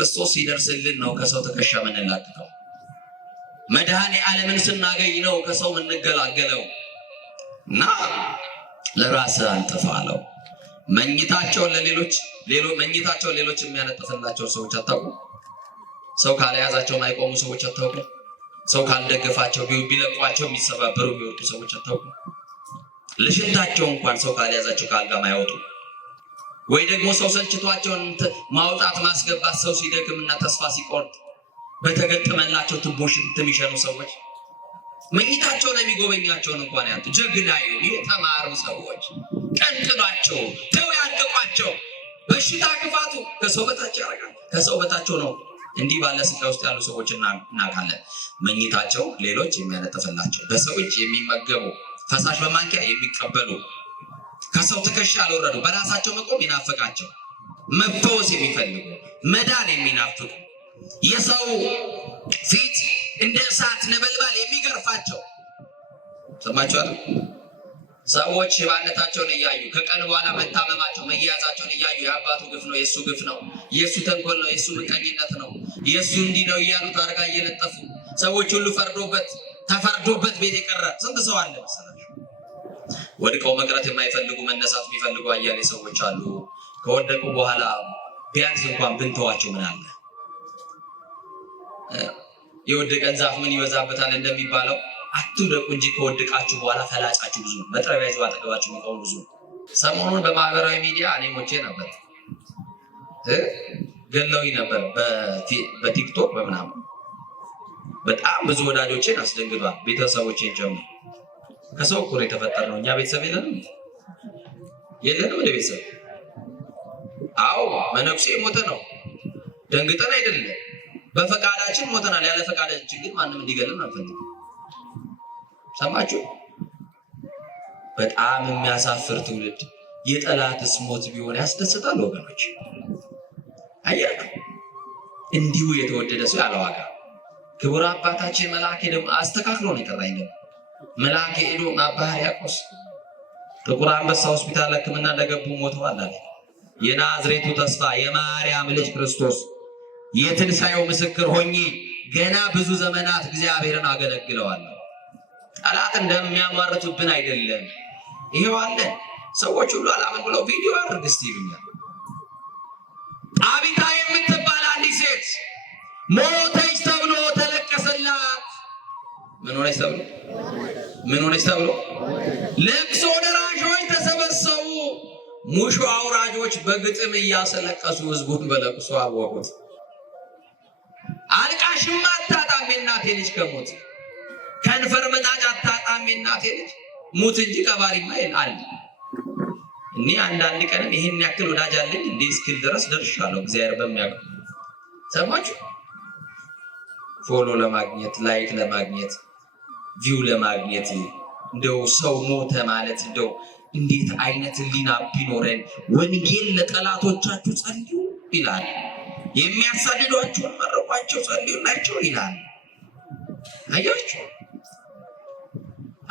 ክርስቶስ ሲደርስልን ነው ከሰው ትከሻ የምንላቀቀው። መድኃኔ ዓለምን ስናገኝ ነው ከሰው የምንገላገለው። እና ለራስህ አንጥፋ አለው። መኝታቸውን ሌሎች የሚያነጥፍላቸው ሰዎች አታውቁ? ሰው ካልያዛቸው ማይቆሙ ሰዎች አታውቁ? ሰው ካልደገፋቸው ቢለቋቸው የሚሰባበሩ የሚወጡ ሰዎች አታውቁ? ለሽንታቸው እንኳን ሰው ካልያዛቸው ከአልጋ ማይወጡ፣ ወይ ደግሞ ሰው ሰልችቷቸውን ማውጣት ማስገባት ሰው ሲደክምና ተስፋ ሲቆርጥ በተገጠመላቸው ትቦ ሽንት የሚሸኑ ሰዎች መኝታቸው ላይ የሚጎበኛቸውን እንኳን ያጡ ጀግና የተማሩ ሰዎች ቀንቅሏቸው ተው ያድቋቸው። በሽታ ክፋቱ ከሰው በታች ያደርጋል። ከሰው በታቸው ነው። እንዲህ ባለ ስቃይ ውስጥ ያሉ ሰዎች እናውቃለን። መኝታቸው ሌሎች የሚያነጥፍላቸው፣ በሰው እጅ የሚመገቡ፣ ፈሳሽ በማንኪያ የሚቀበሉ፣ ከሰው ትከሻ አልወረዱ፣ በራሳቸው መቆም ይናፍቃቸው፣ መፈወስ የሚፈልጉ፣ መዳን የሚናፍቁ፣ የሰው ፊት እንደ እሳት ነበልባል የሚገርፋቸው። ሰማችኋል? ሰዎች ሽባነታቸውን እያዩ ከቀን በኋላ መታመማቸው መያዛቸውን እያዩ የአባቱ ግፍ ነው፣ የእሱ ግፍ ነው፣ የእሱ ተንኮል ነው፣ የእሱ ምቀኝነት ነው፣ የእሱ እንዲህ ነው እያሉ ታርጋ እየለጠፉ ሰዎች ሁሉ ተፈርዶበት ቤት የቀረ ስንት ሰው አለ መሰላችሁ? ወድቀው መቅረት የማይፈልጉ መነሳት የሚፈልጉ አያሌ ሰዎች አሉ። ከወደቁ በኋላ ቢያንስ እንኳን ብንተዋቸው ምን አለ? የወደቀን ዛፍ ምን ይበዛበታል እንደሚባለው አትውደቁ እንጂ ከወደቃችሁ በኋላ ፈላጫችሁ ብዙ ነው። መጥረቢያ ይዘው አጠገባችሁ የሚቆሙ ብዙ ነው። ሰሞኑን በማህበራዊ ሚዲያ እኔ ሞቼ ነበር፣ ገለውኝ ነበር በቲክቶክ በምናምን። በጣም ብዙ ወዳጆቼን አስደንግጧል፣ ቤተሰቦቼን ጨምሮ። ከሰው እኮ ነው የተፈጠርነው። እኛ ቤተሰብ የለንም ወደ ቤተሰብ። አዎ መነኩሴ ሞተ ነው፣ ደንግጠን አይደለም፣ በፈቃዳችን ሞተናል። ያለ ፈቃዳችን ግን ማንም እንዲገልን አንፈልግም። ሰማችሁ? በጣም የሚያሳፍር ትውልድ። የጠላትስ ሞት ቢሆን ያስደስታል ወገኖች። አያችሁ፣ እንዲሁ የተወደደ ሰው ያለ ዋጋ። ክቡር አባታችን መልአክ ደግሞ አስተካክሎ ነው የጠራኝ። መልአክ ሄዶ አባ ሕርያቆስ ጥቁር አንበሳ ሆስፒታል ሕክምና እንደገቡ ሞተዋል አለ። የናዝሬቱ ተስፋ የማርያም ልጅ ክርስቶስ የትንሣኤው ምስክር ሆኜ ገና ብዙ ዘመናት እግዚአብሔርን አገለግለዋለሁ። ጠላት እንደሚያሟርቱብን አይደለም። ይሄው አለን። ሰዎች ሁሉ አላምን ብለው ቪዲዮ አድርግ እስቲ ይሉኛል። ጣቢታ የምትባል አንዲት ሴት ሞተች ተብሎ ተለቀሰላት። ምን ሆነች ተብሎ ለቅሶ ደራሾች ተሰበሰቡ። ሙሾ አውራጆች በግጥም እያሰለቀሱ ህዝቡን በለቅሶ አወቁት። አልቃሽማ አታጣም የእናቴ ልጅ ከሞት፣ ከንፈር መጣጭ አታጣም የእናቴ ልጅ ሙት እንጂ ቀባሪማ አለ። እኔ አንዳንድ ቀንም ይሄን ያክል ወዳጅ አለኝ እንዴ እስክል ድረስ ደርሻለሁ። እግዚአብሔር በሚያውቅ ሰማችሁ። ፎሎ ለማግኘት ላይክ ለማግኘት ቪው ለማግኘት እንደው ሰው ሞተ ማለት እንደው እንዴት አይነት ሊና ቢኖረን። ወንጌል ለጠላቶቻችሁ ጸልዩ ይላል። የሚያሳድዷችሁን መርቋቸው ጸልዩላቸው ይላል። አያችሁ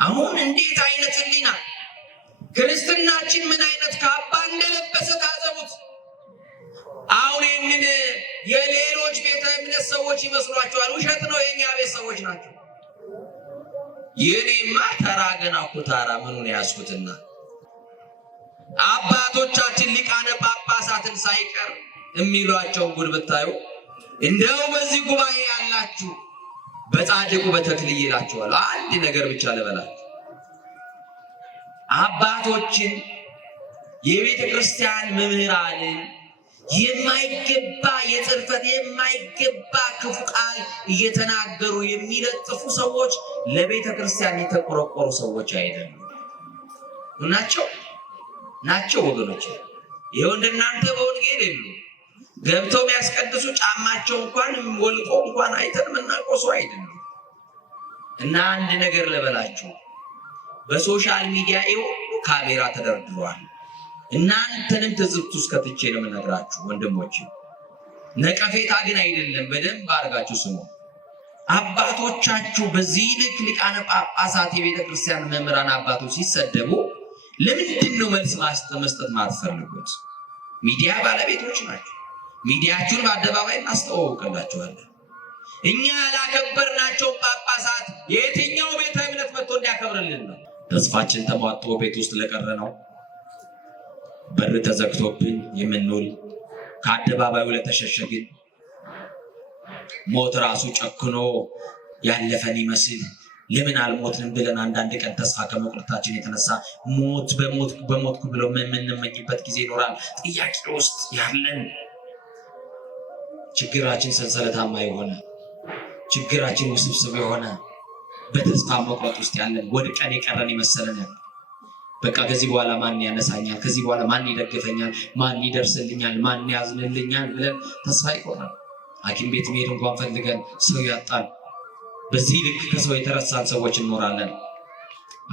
አሁን እንዴት አይነት ሊና ክርስትናችን ምን አይነት ካባ እንደለበሰ ታዘቡት። አሁን ይህንን የሌሎች ቤተ እምነት ሰዎች ይመስሏቸዋል። ውሸት ነው። የኛ ቤት ሰዎች ናቸው። የኔማ ተራ ገና ኩታራ ምኑን ያስኩትና አባቶቻችን ሊቃነ ጳጳሳትን ሳይቀር የሚሏቸውን ጉድ ብታዩ እንደው በዚህ ጉባኤ ያላችሁ በጻድቁ በተክልዬ ይላችኋል። አንድ ነገር ብቻ ልበላችሁ። አባቶችን የቤተ ክርስቲያን መምህራንን የማይገባ የጽርፈት የማይገባ ክፉ ቃል እየተናገሩ የሚለጥፉ ሰዎች ለቤተ ክርስቲያን የተቆረቆሩ ሰዎች አይደሉም። ናቸው ወገኖች። ይሄው እንደናንተ በወንጌል የሉ ገብተው የሚያስቀድሱ ጫማቸው እንኳን ወልቆ እንኳን አይተን የምናቆሱ አይደሉም። እና አንድ ነገር ልበላችሁ፣ በሶሻል ሚዲያ ሁሉ ካሜራ ተደርድሯል። እናንተንም ትዝብት ውስጥ ከትቼ ነው የምነግራችሁ ወንድሞች። ነቀፌታ ግን አይደለም። በደንብ አድርጋችሁ ስሙ። አባቶቻችሁ በዚህ ልክ ሊቃነ ጳጳሳት የቤተ ክርስቲያን መምህራን አባቶች ሲሰደቡ ለምንድን ነው መልስ መስጠት ማትፈልጉት? ሚዲያ ባለቤቶች ናቸው። ሚዲያችሁን በአደባባይ እናስተዋውቅላችኋለን። እኛ ያላከበርናቸው ጳጳሳት የትኛው ቤተ እምነት መጥቶ እንዲያከብርልን ነው? ተስፋችን ተሟጦ ቤት ውስጥ ለቀረ ነው። በር ተዘግቶብን የምንውል ከአደባባዩ ለተሸሸግን ሞት ራሱ ጨክኖ ያለፈን ይመስል ለምን አልሞትንም ብለን አንዳንድ ቀን ተስፋ ከመቁረጣችን የተነሳ ሞት በሞትኩ ብለው የምንመኝበት ጊዜ ይኖራል። ጥያቄ ውስጥ ያለን ችግራችን ሰንሰለታማ የሆነ ችግራችን ውስብስብ የሆነ በተስፋ መቁረጥ ውስጥ ያለን ወድቀን የቀረን ይመስለናል። በቃ ከዚህ በኋላ ማን ያነሳኛል? ከዚህ በኋላ ማን ይደግፈኛል? ማን ይደርስልኛል? ማን ያዝንልኛል? ብለን ተስፋ ይቆርጣል። ሐኪም ቤት መሄድ እንኳን ፈልገን ሰው ያጣን፣ በዚህ ልክ ከሰው የተረሳን ሰዎች እንኖራለን።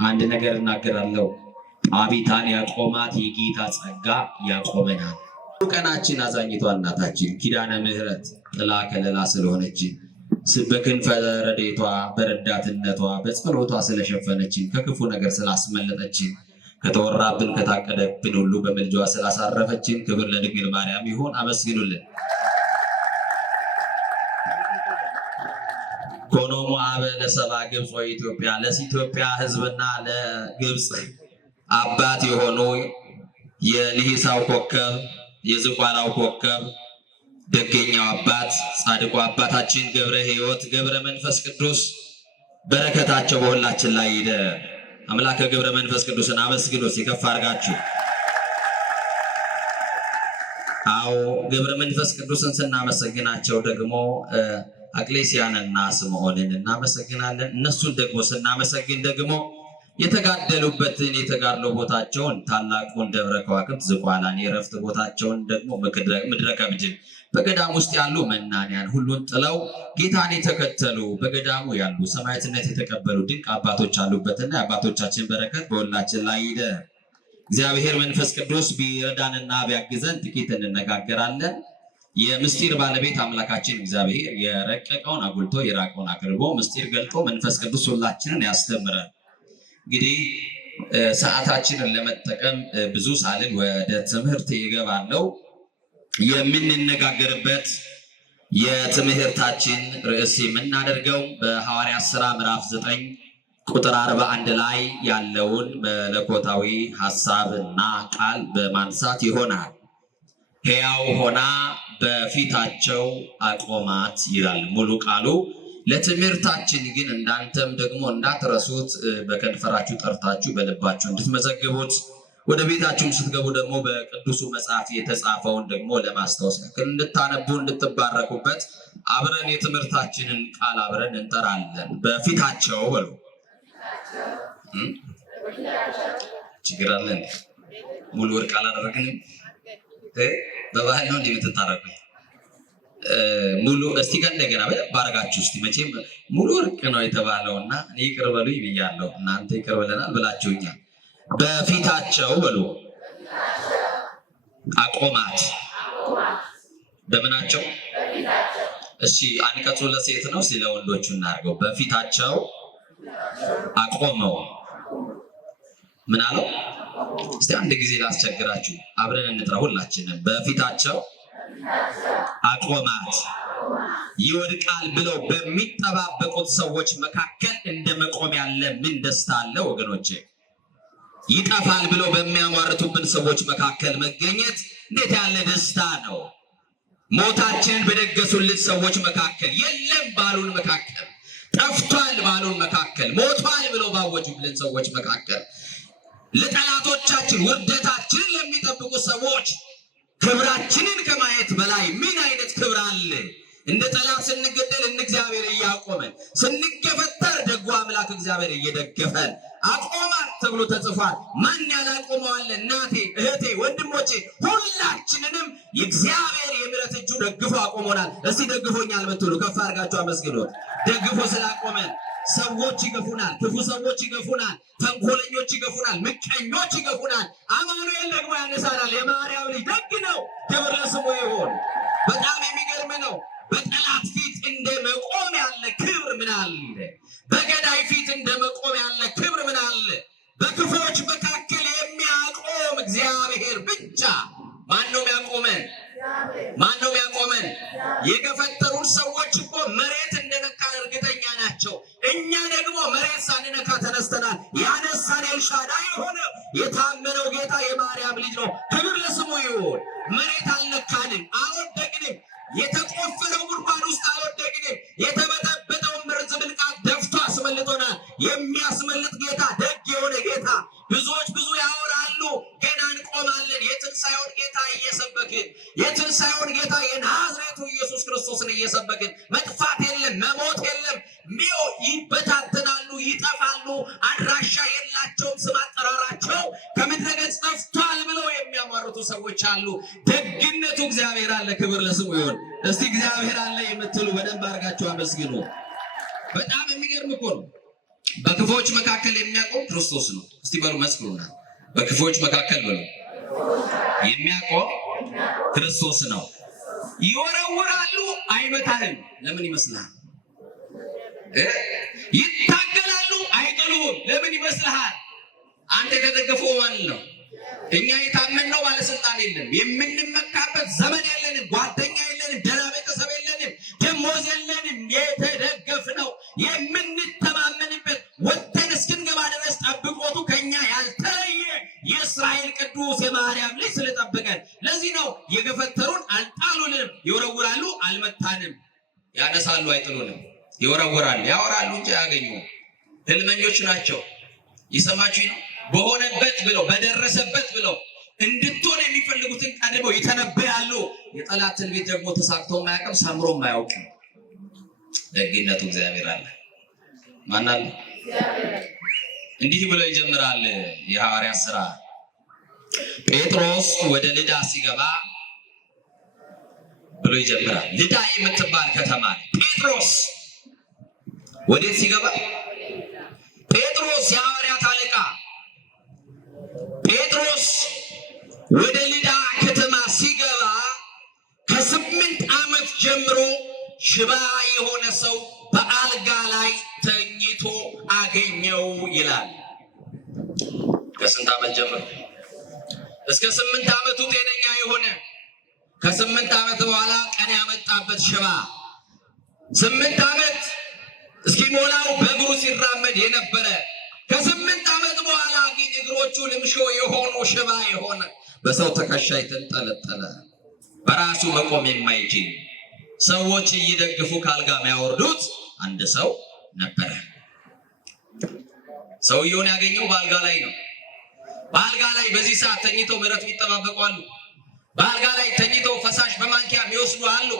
አንድ ነገር እናገራለሁ። ጣቢታን ያቆማት የጌታ ጸጋ ያቆመናል። ቀናችን አዛኝቷ እናታችን ኪዳነ ምሕረት ጥላ ከለላ ስለሆነችን በክንፈ ረድኤቷ በረዳትነቷ በጸሎቷ ስለሸፈነችን ከክፉ ነገር ስላስመለጠችን ከተወራብን ከታቀደብን ሁሉ በምልጃዋ ስላሳረፈችን ክብር ለድንግል ማርያም ይሁን። አመስግኑልን። ኮኖሙ አበ ለሰባ ግብፅ ወኢትዮጵያ፣ ለኢትዮጵያ ሕዝብና ለግብፅ አባት የሆኑ የልሂሳው ኮከብ የዝቋላው ኮከብ ደገኛው አባት ጻድቁ አባታችን ገብረ ሕይወት ገብረ መንፈስ ቅዱስ በረከታቸው በሁላችን ላይ ይደር። አምላከ ገብረ መንፈስ ቅዱስን አመስግኑት ሲከፍ አድርጋችሁ። አዎ ገብረ መንፈስ ቅዱስን ስናመሰግናቸው ደግሞ አክሌሲያንና ስምዖንን እናመሰግናለን። እነሱን ደግሞ ስናመሰግን ደግሞ የተጋደሉበትን የተጋድሎ ቦታቸውን ታላቁን ደብረ ከዋክብት ዝቋላን የረፍት ቦታቸውን ደግሞ ምድረ ከብድን በገዳም ውስጥ ያሉ መናንያን ሁሉን ጥለው ጌታን የተከተሉ በገዳሙ ያሉ ሰማዕትነት የተቀበሉ ድንቅ አባቶች አሉበትና የአባቶቻችን በረከት በሁላችን ላይ ይደር። እግዚአብሔር መንፈስ ቅዱስ ቢረዳንና ቢያግዘን ጥቂት እንነጋገራለን። የምስጢር ባለቤት አምላካችን እግዚአብሔር የረቀቀውን አጉልቶ የራቀውን አቅርቦ ምስጢር ገልጦ መንፈስ ቅዱስ ሁላችንን ያስተምረን። እንግዲህ ሰዓታችንን ለመጠቀም ብዙ ሳልን ወደ ትምህርት ይገባለው። የምንነጋገርበት የትምህርታችን ርዕስ የምናደርገው በሐዋርያት ሥራ ምዕራፍ 9 ቁጥር 41 ላይ ያለውን መለኮታዊ ሐሳብና ቃል በማንሳት ይሆናል። ሕያው ሆና በፊታቸው አቆማት ይላል ሙሉ ቃሉ። ለትምህርታችን ግን እንዳንተም ደግሞ እንዳትረሱት በከንፈራችሁ ጠርታችሁ በልባችሁ እንድትመዘግቡት ወደ ቤታችሁም ስትገቡ ደግሞ በቅዱሱ መጽሐፍ የተጻፈውን ደግሞ ለማስታወስ ያክል እንድታነቡ እንድትባረኩበት አብረን የትምህርታችንን ቃል አብረን እንጠራለን። በፊታቸው በሉ። ችግር አለን። ሙሉ ወርቅ አላደረግንም። በባህል ነው እንዴ የምትታረቁት? ሙሉ እስቲ ከእንደገና በደንብ አድርጋችሁ እስቲ መቼም ሙሉ ወርቅ ነው የተባለውና እኔ ይቅር በሉኝ ብያለሁ፣ እናንተ ይቅር ብለናል ብላችሁኛል። በፊታቸው በሉ አቆማት። በምናቸው? እሺ አንቀጹ ለሴት ነው፣ ስለ ወንዶቹ እናድርገው። በፊታቸው አቆመው። ምን አለው? እስቲ አንድ ጊዜ ላስቸግራችሁ፣ አብረን እንጥራ ሁላችንም። በፊታቸው አቆማት። ይወድቃል ብለው በሚጠባበቁት ሰዎች መካከል እንደ መቆም ያለ ምን ደስታ አለ ወገኖቼ! ይጠፋል ብለው በሚያሟርቱብን ሰዎች መካከል መገኘት እንዴት ያለ ደስታ ነው! ሞታችንን በደገሱልን ሰዎች መካከል፣ የለም ባሉን መካከል፣ ጠፍቷል ባሉን መካከል፣ ሞቷል ብለው ባወጁልን ሰዎች መካከል፣ ለጠላቶቻችን ውርደታችንን ለሚጠብቁ ሰዎች ክብራችንን ከማየት በላይ ምን አይነት ክብር አለ? እንደ ጠላት ስንገደል እግዚአብሔር እያቆመን፣ ስንገፈተር ደጉ አምላክ እግዚአብሔር እየደገፈን አቆማት ተብሎ ተጽፏል። ማን ያላቆመዋል? እናቴ፣ እህቴ፣ ወንድሞቼ ሁላችንንም የእግዚአብሔር የምሕረት እጁ ደግፎ አቆሞናል። እስቲ ደግፎኛል ብትሉ ከፍ አድርጋችሁ አመስግኑት። ደግፎ ስላቆመን ሰዎች ይገፉናል፣ ክፉ ሰዎች ይገፉናል፣ ተንኮለኞች ይገፉናል፣ ምቀኞች ይገፉናል። አማኑኤል ደግሞ ያነሳናል። የማርያም ልጅ ደግ ነው፣ ክብር ለስሙ ይሁን። በጣም የሚገርም ነው። በጠላት ፊት እንደ መቆም ያለ ክብር ምን አለ? በገዳይ ፊት እንደ መቆም ያለ ክብር ምን አለ? በክፉዎች መካከል የሚያቆም እግዚአብሔር ብቻ። ማን ነው የሚያቆመን? ማን ነው የተቆፈረው ጉድጓድ ውስጥ አልወደቅንም። የተበጠበጠውን መርዝ ብልቃጥ ደፍቶ አስመልጦናል። የሚያስመልጥ ጌታ፣ ደግ የሆነ ጌታ። ብዙዎች ብዙ ያወራሉ፣ ገና እንቆማለን። የትንሣኤውን ጌታ እየሰበክን፣ የትንሣኤውን ጌታ የናዝሬቱ ኢየሱስ ክርስቶስን እየሰበክን፣ መጥፋት የለም፣ መሞት የለም። ይበታተናሉ፣ ይጠፋሉ፣ አድራሻ የላቸውም፣ ስም አጠራራቸው ከምድረ ገጽ ጠፍቷል ብለው የሚያሟርቱ ሰዎች አሉ። ደግነቱ እግዚአብሔር አለ፣ ክብር ለስሙ ይሁን። እስቲ እግዚአብሔር አለ የምትሉ በደንብ አድርጋችሁ አመስግኑ። በጣም የሚገርም እኮ ነው። በክፎች መካከል የሚያቆም ክርስቶስ ነው። እስቲ በሉ መስክሩና፣ በክፎች መካከል በሉ የሚያቆም ክርስቶስ ነው። ይወረውራሉ፣ አይመታህም። ለምን ይመስልሃል? ይታገላሉ፣ አይጥሉም። ለምን ይመስልሃል? አንተ የተደገፈው ማለት ነው። እኛ የታመንነው ባለስልጣን የለም፣ የምንመካበት ዘመን የለንም፣ ጓደኛ የለንም፣ ደህና ቤተሰብ የለንም፣ ደሞዝ የለንም። የተደገፍነው የምንተማመንበት ወጥተን እስክንገባ ድረስ ጠብቆቱ ከኛ ያልተለየ የእስራኤል ቅዱስ የማርያም ልጅ ስለጠበቀን፣ ለዚህ ነው የገፈተሩን አልጣሉንም፣ ይወረውራሉ አልመታንም። ያነሳሉ አይጥሉንም፣ ይወረውራሉ ያወራሉ እንጂ አያገኙም። ህልመኞች ናቸው። ይሰማችሁ ነው። በሆነበት ብለው በደረሰበት ብለው እንድትሆን የሚፈልጉትን ቀድመው ይተነበያሉ። የጠላት ትንቢት ደግሞ ተሳክቶ ማያውቅም፣ ሰምሮ ማያውቅም። ደግነቱ እግዚአብሔር አለ። ማን አለ? እንዲህ ብሎ ይጀምራል የሐዋርያት ሥራ። ጴጥሮስ ወደ ልዳ ሲገባ ብሎ ይጀምራል። ልዳ የምትባል ከተማ ጴጥሮስ ወዴት ሲገባ? ጴጥሮስ የሐዋርያት አለቃ ጴጥሮስ ወደ ልዳ ከተማ ሲገባ ከ8 ዓመት ጀምሮ ሽባ የሆነ ሰው በአልጋ ላይ ተኝቶ አገኘው ይላል። ከስንት ዓመት ጀምሮ? እስከ 8 ዓመቱ ጤነኛ የሆነ ከ8 ዓመት በኋላ ቀን ያመጣበት ሽባ 8 ዓመት እስኪሞላው በእግሩ ሲራመድ የነበረ ከ8 ዓመት በኋላ ግን እግሮቹ ልምሾ የሆኑ ሽባ የሆነ በሰው ትከሻ የተንጠለጠለ በራሱ መቆም የማይችል ሰዎች እየደገፉ ካልጋ የሚያወርዱት አንድ ሰው ነበረ። ሰውየውን ያገኘው በአልጋ ላይ ነው። በአልጋ ላይ በዚህ ሰዓት ተኝተው ምሕረት የሚጠባበቁ አሉ። በአልጋ ላይ ተኝተው ፈሳሽ በማንኪያ የሚወስዱ አሉ።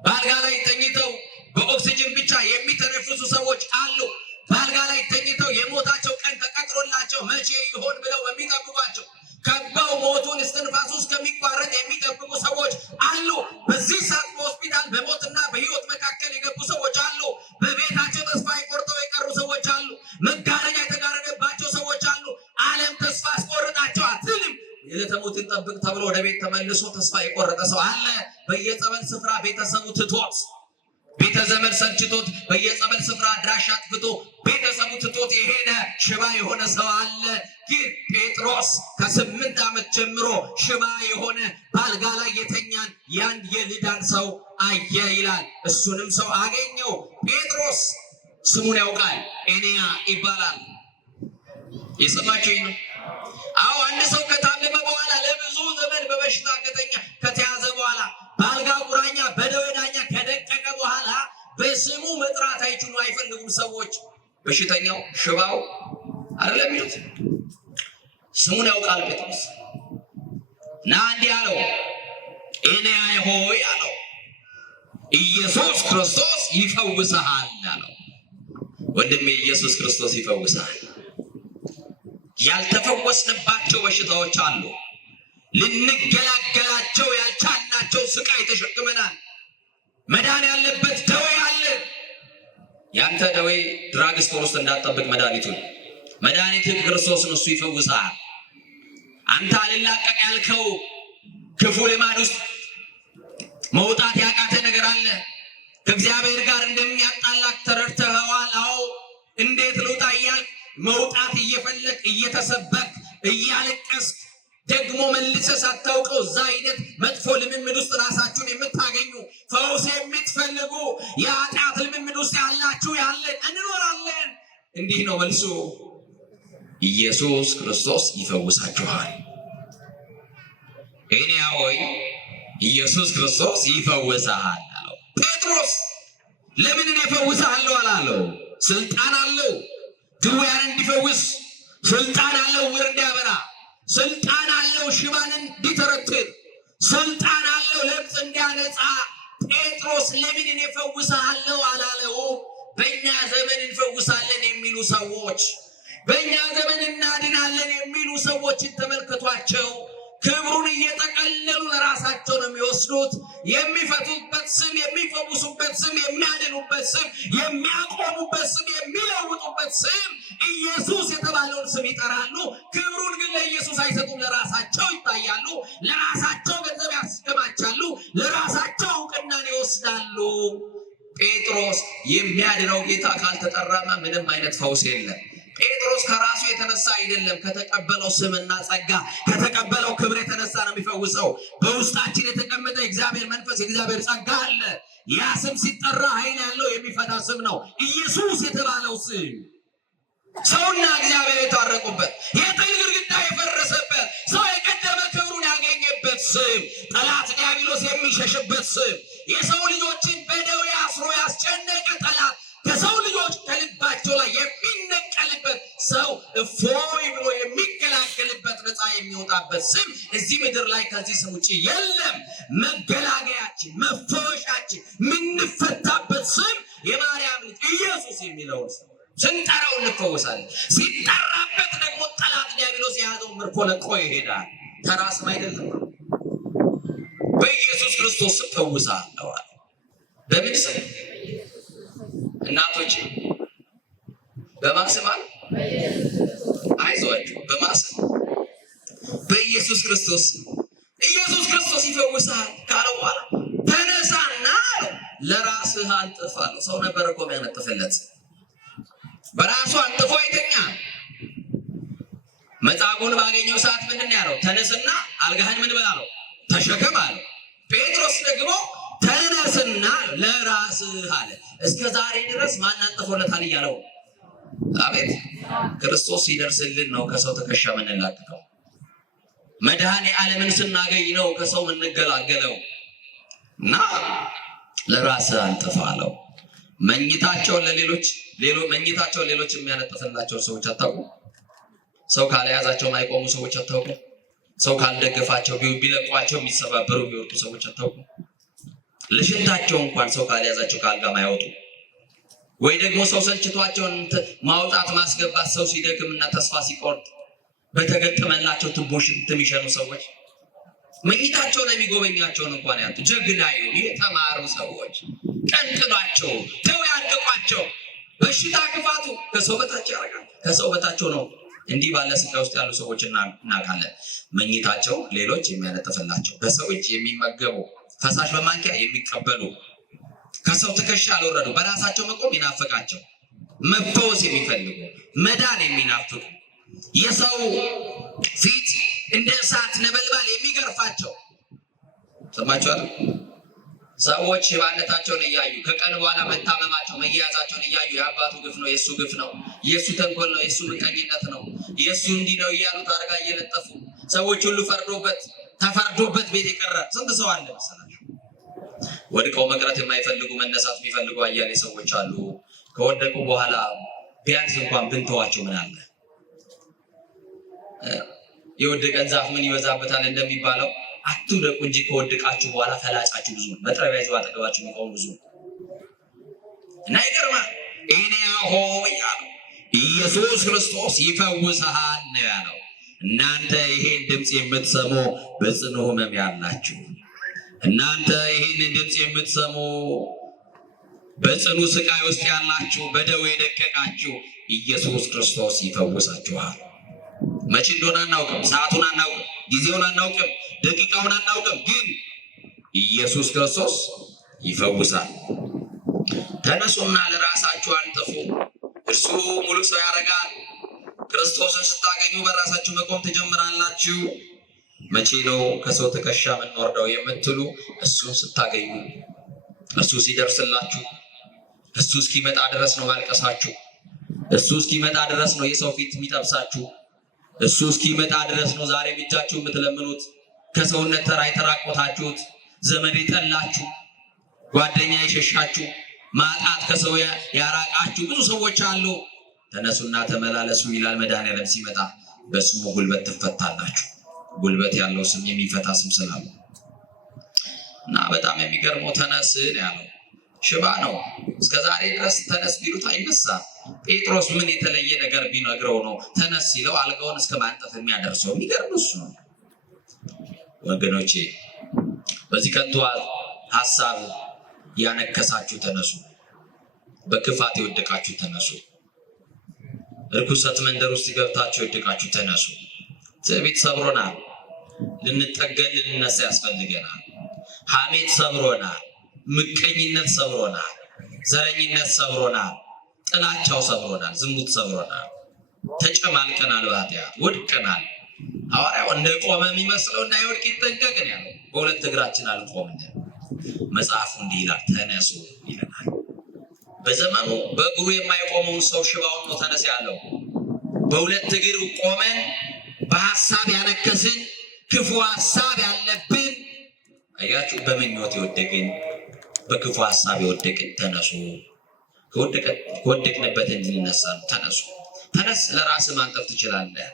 በአልጋ ላይ ተኝተው በኦክሲጅን ብቻ የሚተነፍሱ ሰዎች አሉ። በአልጋ ላይ ተኝተው የሞታቸው ቀን ተቀጥሮላቸው መቼ ይሆን ብለው የሚጠብቋቸው ከበው ሞቱን እስትንፋሱ እስከሚቋረጥ የሚጠብቁ ሰዎች አሉ። በዚህ ሰዓት በሆስፒታል በሞትና በሕይወት መካከል የገቡ ሰዎች አሉ። በቤታቸው ተስፋ ቆርጠው የቀሩ ሰዎች አሉ። መጋረጃ የተጋረደባቸው ሰዎች አሉ። ዓለም ተስፋ አስቆርጣቸው አትልም። የዕለተ ሞትን ጠብቅ ተብሎ ወደ ቤት ተመልሶ ተስፋ የቆረጠ ሰው አለ። በየጸበል ስፍራ ቤተሰቡ ትቶት ቤተ ዘመድ ሰልችቶት በየጸበል ስፍራ አድራሻ አጥፍቶ ቤተሰቡ ትቶት የሄደ ሽባ የሆነ ሰው አለ። ግን ጴጥሮስ ከ8 ዓመት ጀምሮ ሽባ የሆነ በአልጋ ላይ የተኛን ያን የልዳን ሰው አየ ይላል። እሱንም ሰው አገኘው። ጴጥሮስ ስሙን ያውቃል፣ ኤንያ ይባላል። የሰማችሁኝ ነው? አዎ፣ አንድ ሰው ከታመመ በኋላ ለብዙ ዘመን በበሽታ ከተያዘ በኋላ በአልጋ ቁራኛ በደዌ ዳኛ ከደቀቀ በኋላ በስሙ መጥራት አይፈልጉም ሰዎች። በሽተኛው ሽባው አይደለም የሚሉት፣ ስሙን ያውቃል ጴጥሮስ። ና እንዲህ አለው፣ ኤንያ ሆይ አለው፣ ኢየሱስ ክርስቶስ ይፈውስሃል አለው። ወንድሜ ኢየሱስ ክርስቶስ ይፈውስሃል። ያልተፈወስንባቸው በሽታዎች አሉ። ልንገላገላቸው ያልቻልናቸው ስቃይ ተሸክመናል። መዳን ያለበት ደዌ አለ። ያንተ ደዌ ድራግ ስቶር ውስጥ እንዳትጠብቅ መድኃኒቱን። መድኃኒትህ ክርስቶስ ነው፣ እሱ ይፈውስሃል። አንተ አልላቀቅ ያልከው ክፉ ልማድ ውስጥ መውጣት ያቃተ ነገር አለ። ከእግዚአብሔር ጋር እንደሚያጣላክ ተረድተኸዋል። አዎ፣ እንዴት ልውጣ እያልክ መውጣት እየፈለግ እየተሰበክ እያለቀስክ ደግሞ መልሰህ ሳታውቀው እዛ አይነት መጥፎ ልምምድ ውስጥ ራሳችሁን የምታገኙ ፈውስ የምትፈልጉ የኃጢአት ልምምድ ውስጥ ያላችሁ ያለን እንኖራለን። እንዲህ ነው መልሱ። ኢየሱስ ክርስቶስ ይፈውሳችኋል። ኤንያ ሆይ ኢየሱስ ክርስቶስ ይፈውሳል አለው። ጴጥሮስ ለምን እኔ እፈውሳለሁ አላለው? ስልጣን አለው። ድውያን እንዲፈውስ ስልጣን አለው። ዕውር እንዲያበራ ስልጣን አለው። ሽባን እንዲተረትር ስልጣን አለው። ለምጽ እንዲያነጻ ጴጥሮስ ለምን እኔ እፈውሳለሁ አላለው? በእኛ ዘመን እንፈውሳለን የሚሉ ሰዎች፣ በእኛ ዘመን እናድናለን የሚሉ ሰዎችን ተመልከቷቸው። ክብሩን እየጠቀለሉ ለራሳቸው ነው የሚወስዱት። የሚፈቱበት ስም፣ የሚፈውሱበት ስም፣ የሚያድኑበት ስም፣ የሚያቆሙበት ስም፣ የሚለውጡበት ስም ኢየሱስ የተባለውን ስም ይጠራሉ። ክብሩን ግን ለኢየሱስ አይሰጡም። ለራሳቸው ይታያሉ፣ ለራሳቸው ገንዘብ ያስከማቻሉ፣ ለራሳቸው እውቅናን ይወስዳሉ። ጴጥሮስ የሚያድነው ጌታ ካልተጠራማ ምንም አይነት ፈውስ የለም። ጴጥሮስ ከራሱ የተነሳ አይደለም፣ ከተቀበለው ስምና ጸጋ ከተቀበለው ክብር የተነሳ ነው የሚፈውሰው። በውስጣችን የተቀመጠ እግዚአብሔር መንፈስ፣ የእግዚአብሔር ጸጋ አለ። ያ ስም ሲጠራ ኃይል ያለው የሚፈታ ስም ነው። ኢየሱስ የተባለው ስም ሰውና እግዚአብሔር የታረቁበት፣ የጥል ግድግዳ የፈረሰበት፣ ሰው የቀደመ ክብሩን ያገኘበት ስም፣ ጠላት ዲያብሎስ የሚሸሽበት ስም፣ የሰው ልጆችን በደዌ አስሮ ያስጨነቀ ጠላት ከሰው ልጆች ከልባቸው ላይ የሚነቀልበት፣ ሰው እፎይ ብሎ የሚገላገልበት፣ ነፃ የሚወጣበት ስም እዚህ ምድር ላይ ከዚህ ስም ውጭ የለም። መገላገያችን፣ መፈወሻችን፣ የምንፈታበት ስም የማርያም ልጅ ኢየሱስ የሚለውን ስም ስንጠራው እንፈወሳለን። ሲጠራበት ደግሞ ጠላት ዲያብሎስ የያዘውን ምርኮ ለቆ ይሄዳል። ተራ ስም አይደለም። በኢየሱስ ክርስቶስ ስም ፈውሳለሁ አለ። በምን ስም? እናቶች በማስም አለ። አይዟችሁ፣ በማስም በኢየሱስ ክርስቶስ። ኢየሱስ ክርስቶስ ይፈውሳል ካለው በኋላ ተነሳና አለው ለራስህ አንጥፍ አለው። ሰው ነበር እኮ የሚያነጥፍለት። በራሱ አንጥፎ አይተኛ። መጻጉዕን ባገኘው ሰዓት ምንድን ነው ያለው? ተነስና አልጋህን ምን በል አለው? ተሸከም አለው። ጴጥሮስ ደግሞ ተነስና ለራስህ አለ። እስከ ዛሬ ድረስ ማን አንጥፎለታል እያለው? አቤት! ክርስቶስ ሲደርስልን ነው ከሰው ትከሻ የምንላቀቀው። መድኃኔ ዓለምን ስናገኝ ነው ከሰው የምንገላገለው። እና ለራስህ አንጥፍ አለው። መኝታቸውን ሌሎች የሚያነጥፍላቸው ሰዎች አታውቁ? ሰው ካልያዛቸው የማይቆሙ ሰዎች አታውቁ? ሰው ካልደገፋቸው ቢለቋቸው የሚሰባበሩ የሚወጡ ሰዎች አታውቁ? ለሽንታቸው እንኳን ሰው ካልያዛቸው ከአልጋ ማይወጡ፣ ወይ ደግሞ ሰው ሰልችቷቸውን ማውጣት ማስገባት፣ ሰው ሲደክምና ተስፋ ሲቆርጥ በተገጠመላቸው ትቦ ሽንት የሚሸኑ ሰዎች መኝታቸው ላይ የሚጎበኛቸውን እንኳን ያጡ ጀግና የተማሩ ሰዎች ቀንጥሏቸው ተው ያድቋቸው። በሽታ ክፋቱ ከሰው በታች ያደርጋል። ከሰው በታቸው ነው። እንዲህ ባለ ስቃይ ውስጥ ያሉ ሰዎች እናውቃለን። መኝታቸው ሌሎች የሚያነጥፍላቸው፣ በሰው እጅ የሚመገቡ፣ ፈሳሽ በማንኪያ የሚቀበሉ፣ ከሰው ትከሻ አልወረዱ፣ በራሳቸው መቆም ይናፍቃቸው፣ መፈወስ የሚፈልጉ፣ መዳን የሚናፍቁ፣ የሰው ፊት እንደ እሳት ነበልባል የሚገርፋቸው ሰማችኋል። ሰዎች ሽባነታቸውን እያዩ ከቀን በኋላ መታመማቸው መያዛቸውን እያዩ የአባቱ ግፍ ነው፣ የእሱ ግፍ ነው፣ የእሱ ተንኮል ነው፣ የእሱ ምቀኝነት ነው፣ የእሱ እንዲህ ነው እያሉ ታርጋ እየለጠፉ ሰዎች ሁሉ ተፈርዶበት ቤት የቀረ ስንት ሰው አለ መሰላችሁ? ወድቀው መቅረት የማይፈልጉ መነሳት የሚፈልጉ አያሌ ሰዎች አሉ። ከወደቁ በኋላ ቢያንስ እንኳን ብንተዋቸው ምን አለ? የወደቀን ዛፍ ምን ይበዛበታል እንደሚባለው አትውደቁ እንጂ ከወደቃችሁ በኋላ ፈላጫችሁ ብዙ ነው። መጥረቢያ ይዘው አጠገባችሁ የሚቆሙ ብዙ ነው። እና ይገርማል። እኔ ሆይ ያለው ኢየሱስ ክርስቶስ ይፈውስሃል ነው ያለው። እናንተ ይሄን ድምፅ የምትሰሙ በጽኑ ሕመም ያላችሁ፣ እናንተ ይሄንን ድምፅ የምትሰሙ በጽኑ ስቃይ ውስጥ ያላችሁ፣ በደዌ የደቀቃችሁ ኢየሱስ ክርስቶስ ይፈውሳችኋል። መቼ እንደሆነ አናውቅም፣ ሰዓቱን አናውቅም፣ ጊዜውን አናውቅም፣ ደቂቃውን አናውቅም። ግን ኢየሱስ ክርስቶስ ይፈውሳል። ተነሱና ለራሳችሁ አንጥፉ፣ እርሱ ሙሉ ሰው ያደርጋል። ክርስቶስን ስታገኙ በራሳችሁ መቆም ትጀምራላችሁ። መቼ ነው ከሰው ትከሻ የምንወርደው የምትሉ፣ እሱን ስታገኙ፣ እሱ ሲደርስላችሁ፣ እሱ እስኪመጣ ድረስ ነው ማልቀሳችሁ። እሱ እስኪመጣ ድረስ ነው የሰው ፊት የሚጠብሳችሁ። እሱ እስኪመጣ ድረስ ነው ዛሬ እጃችሁ የምትለምኑት፣ ከሰውነት ተራ የተራቆታችሁት፣ ዘመድ የጠላችሁ፣ ጓደኛ የሸሻችሁ፣ ማጣት ከሰው ያራቃችሁ ብዙ ሰዎች አሉ። ተነሱና ተመላለሱ ይላል መድኃኔዓለም ሲመጣ። በስሙ ጉልበት ትፈታላችሁ። ጉልበት ያለው ስም የሚፈታ ስም ስላለው እና በጣም የሚገርመው ተነስ ያለው ሽባ ነው። እስከዛሬ ድረስ ተነስ ቢሉት አይነሳም። ጴጥሮስ ምን የተለየ ነገር ቢነግረው ነው ተነስ ሲለው አልጋውን እስከ ማንጠፍ የሚያደርሰው? የሚገርም እሱ ነው። ወገኖቼ በዚህ ከንቱ ሐሳብ ያነከሳችሁ ተነሱ። በክፋት የወደቃችሁ ተነሱ። ርኩሰት መንደር ውስጥ ገብታችሁ የወደቃችሁ ተነሱ። ትዕቢት ሰብሮናል። ልንጠገን ልንነሳ ያስፈልገናል። ሐሜት ሰብሮናል። ምቀኝነት ሰብሮናል። ዘረኝነት ሰብሮናል። ጥላቻው ሰብሮናል። ዝሙት ሰብሮናል። ተጨማልቀናል። በኃጢአት ወድቀናል። ሐዋርያው እንደቆመ የሚመስለው እንዳይወድቅ ይጠንቀቅ ነው ያለው። በሁለት እግራችን አልቆምን። መጽሐፉ እንዲህ ይላል፣ ተነሱ ይለናል። በዘመኑ በእግሩ የማይቆመውን ሰው ሽባውን ነው ተነስ ያለው። በሁለት እግር ቆመን በሐሳብ ያነከስን ክፉ ሐሳብ ያለብን አያችሁ፣ በምኞት የወደቅን በክፉ ሐሳብ የወደቅን ተነሱ። ከወደቅንበት እንድንነሳ ተነሱ። ተነስ፣ ለራስህ ማንጠፍ ትችላለህ።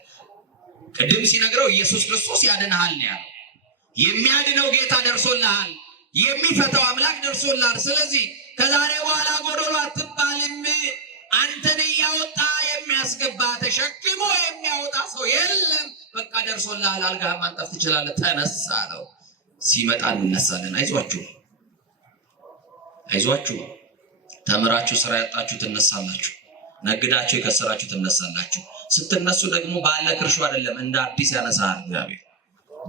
ቅድም ሲነግረው ኢየሱስ ክርስቶስ ያድንሃል ነው ያለው። የሚያድነው ጌታ ደርሶልሃል። የሚፈታው አምላክ ደርሶልሃል። ስለዚህ ከዛሬ በኋላ ጎዶሎ አትባልም። አንተን እያወጣ የሚያስገባ ተሸክሞ የሚያወጣ ሰው የለም። በቃ ደርሶልሃል። አልጋህ ማንጠፍ ትችላለህ። ተነስ አለው። ሲመጣ እንነሳለን። አይዟችሁ፣ አይዟችሁ። ተምራችሁ ስራ ያጣችሁ ትነሳላችሁ። ነግዳችሁ የከሰራችሁ ትነሳላችሁ። ስትነሱ ደግሞ ባለክ እርሾ አይደለም እንደ አዲስ ያነሳል እግዚአብሔር።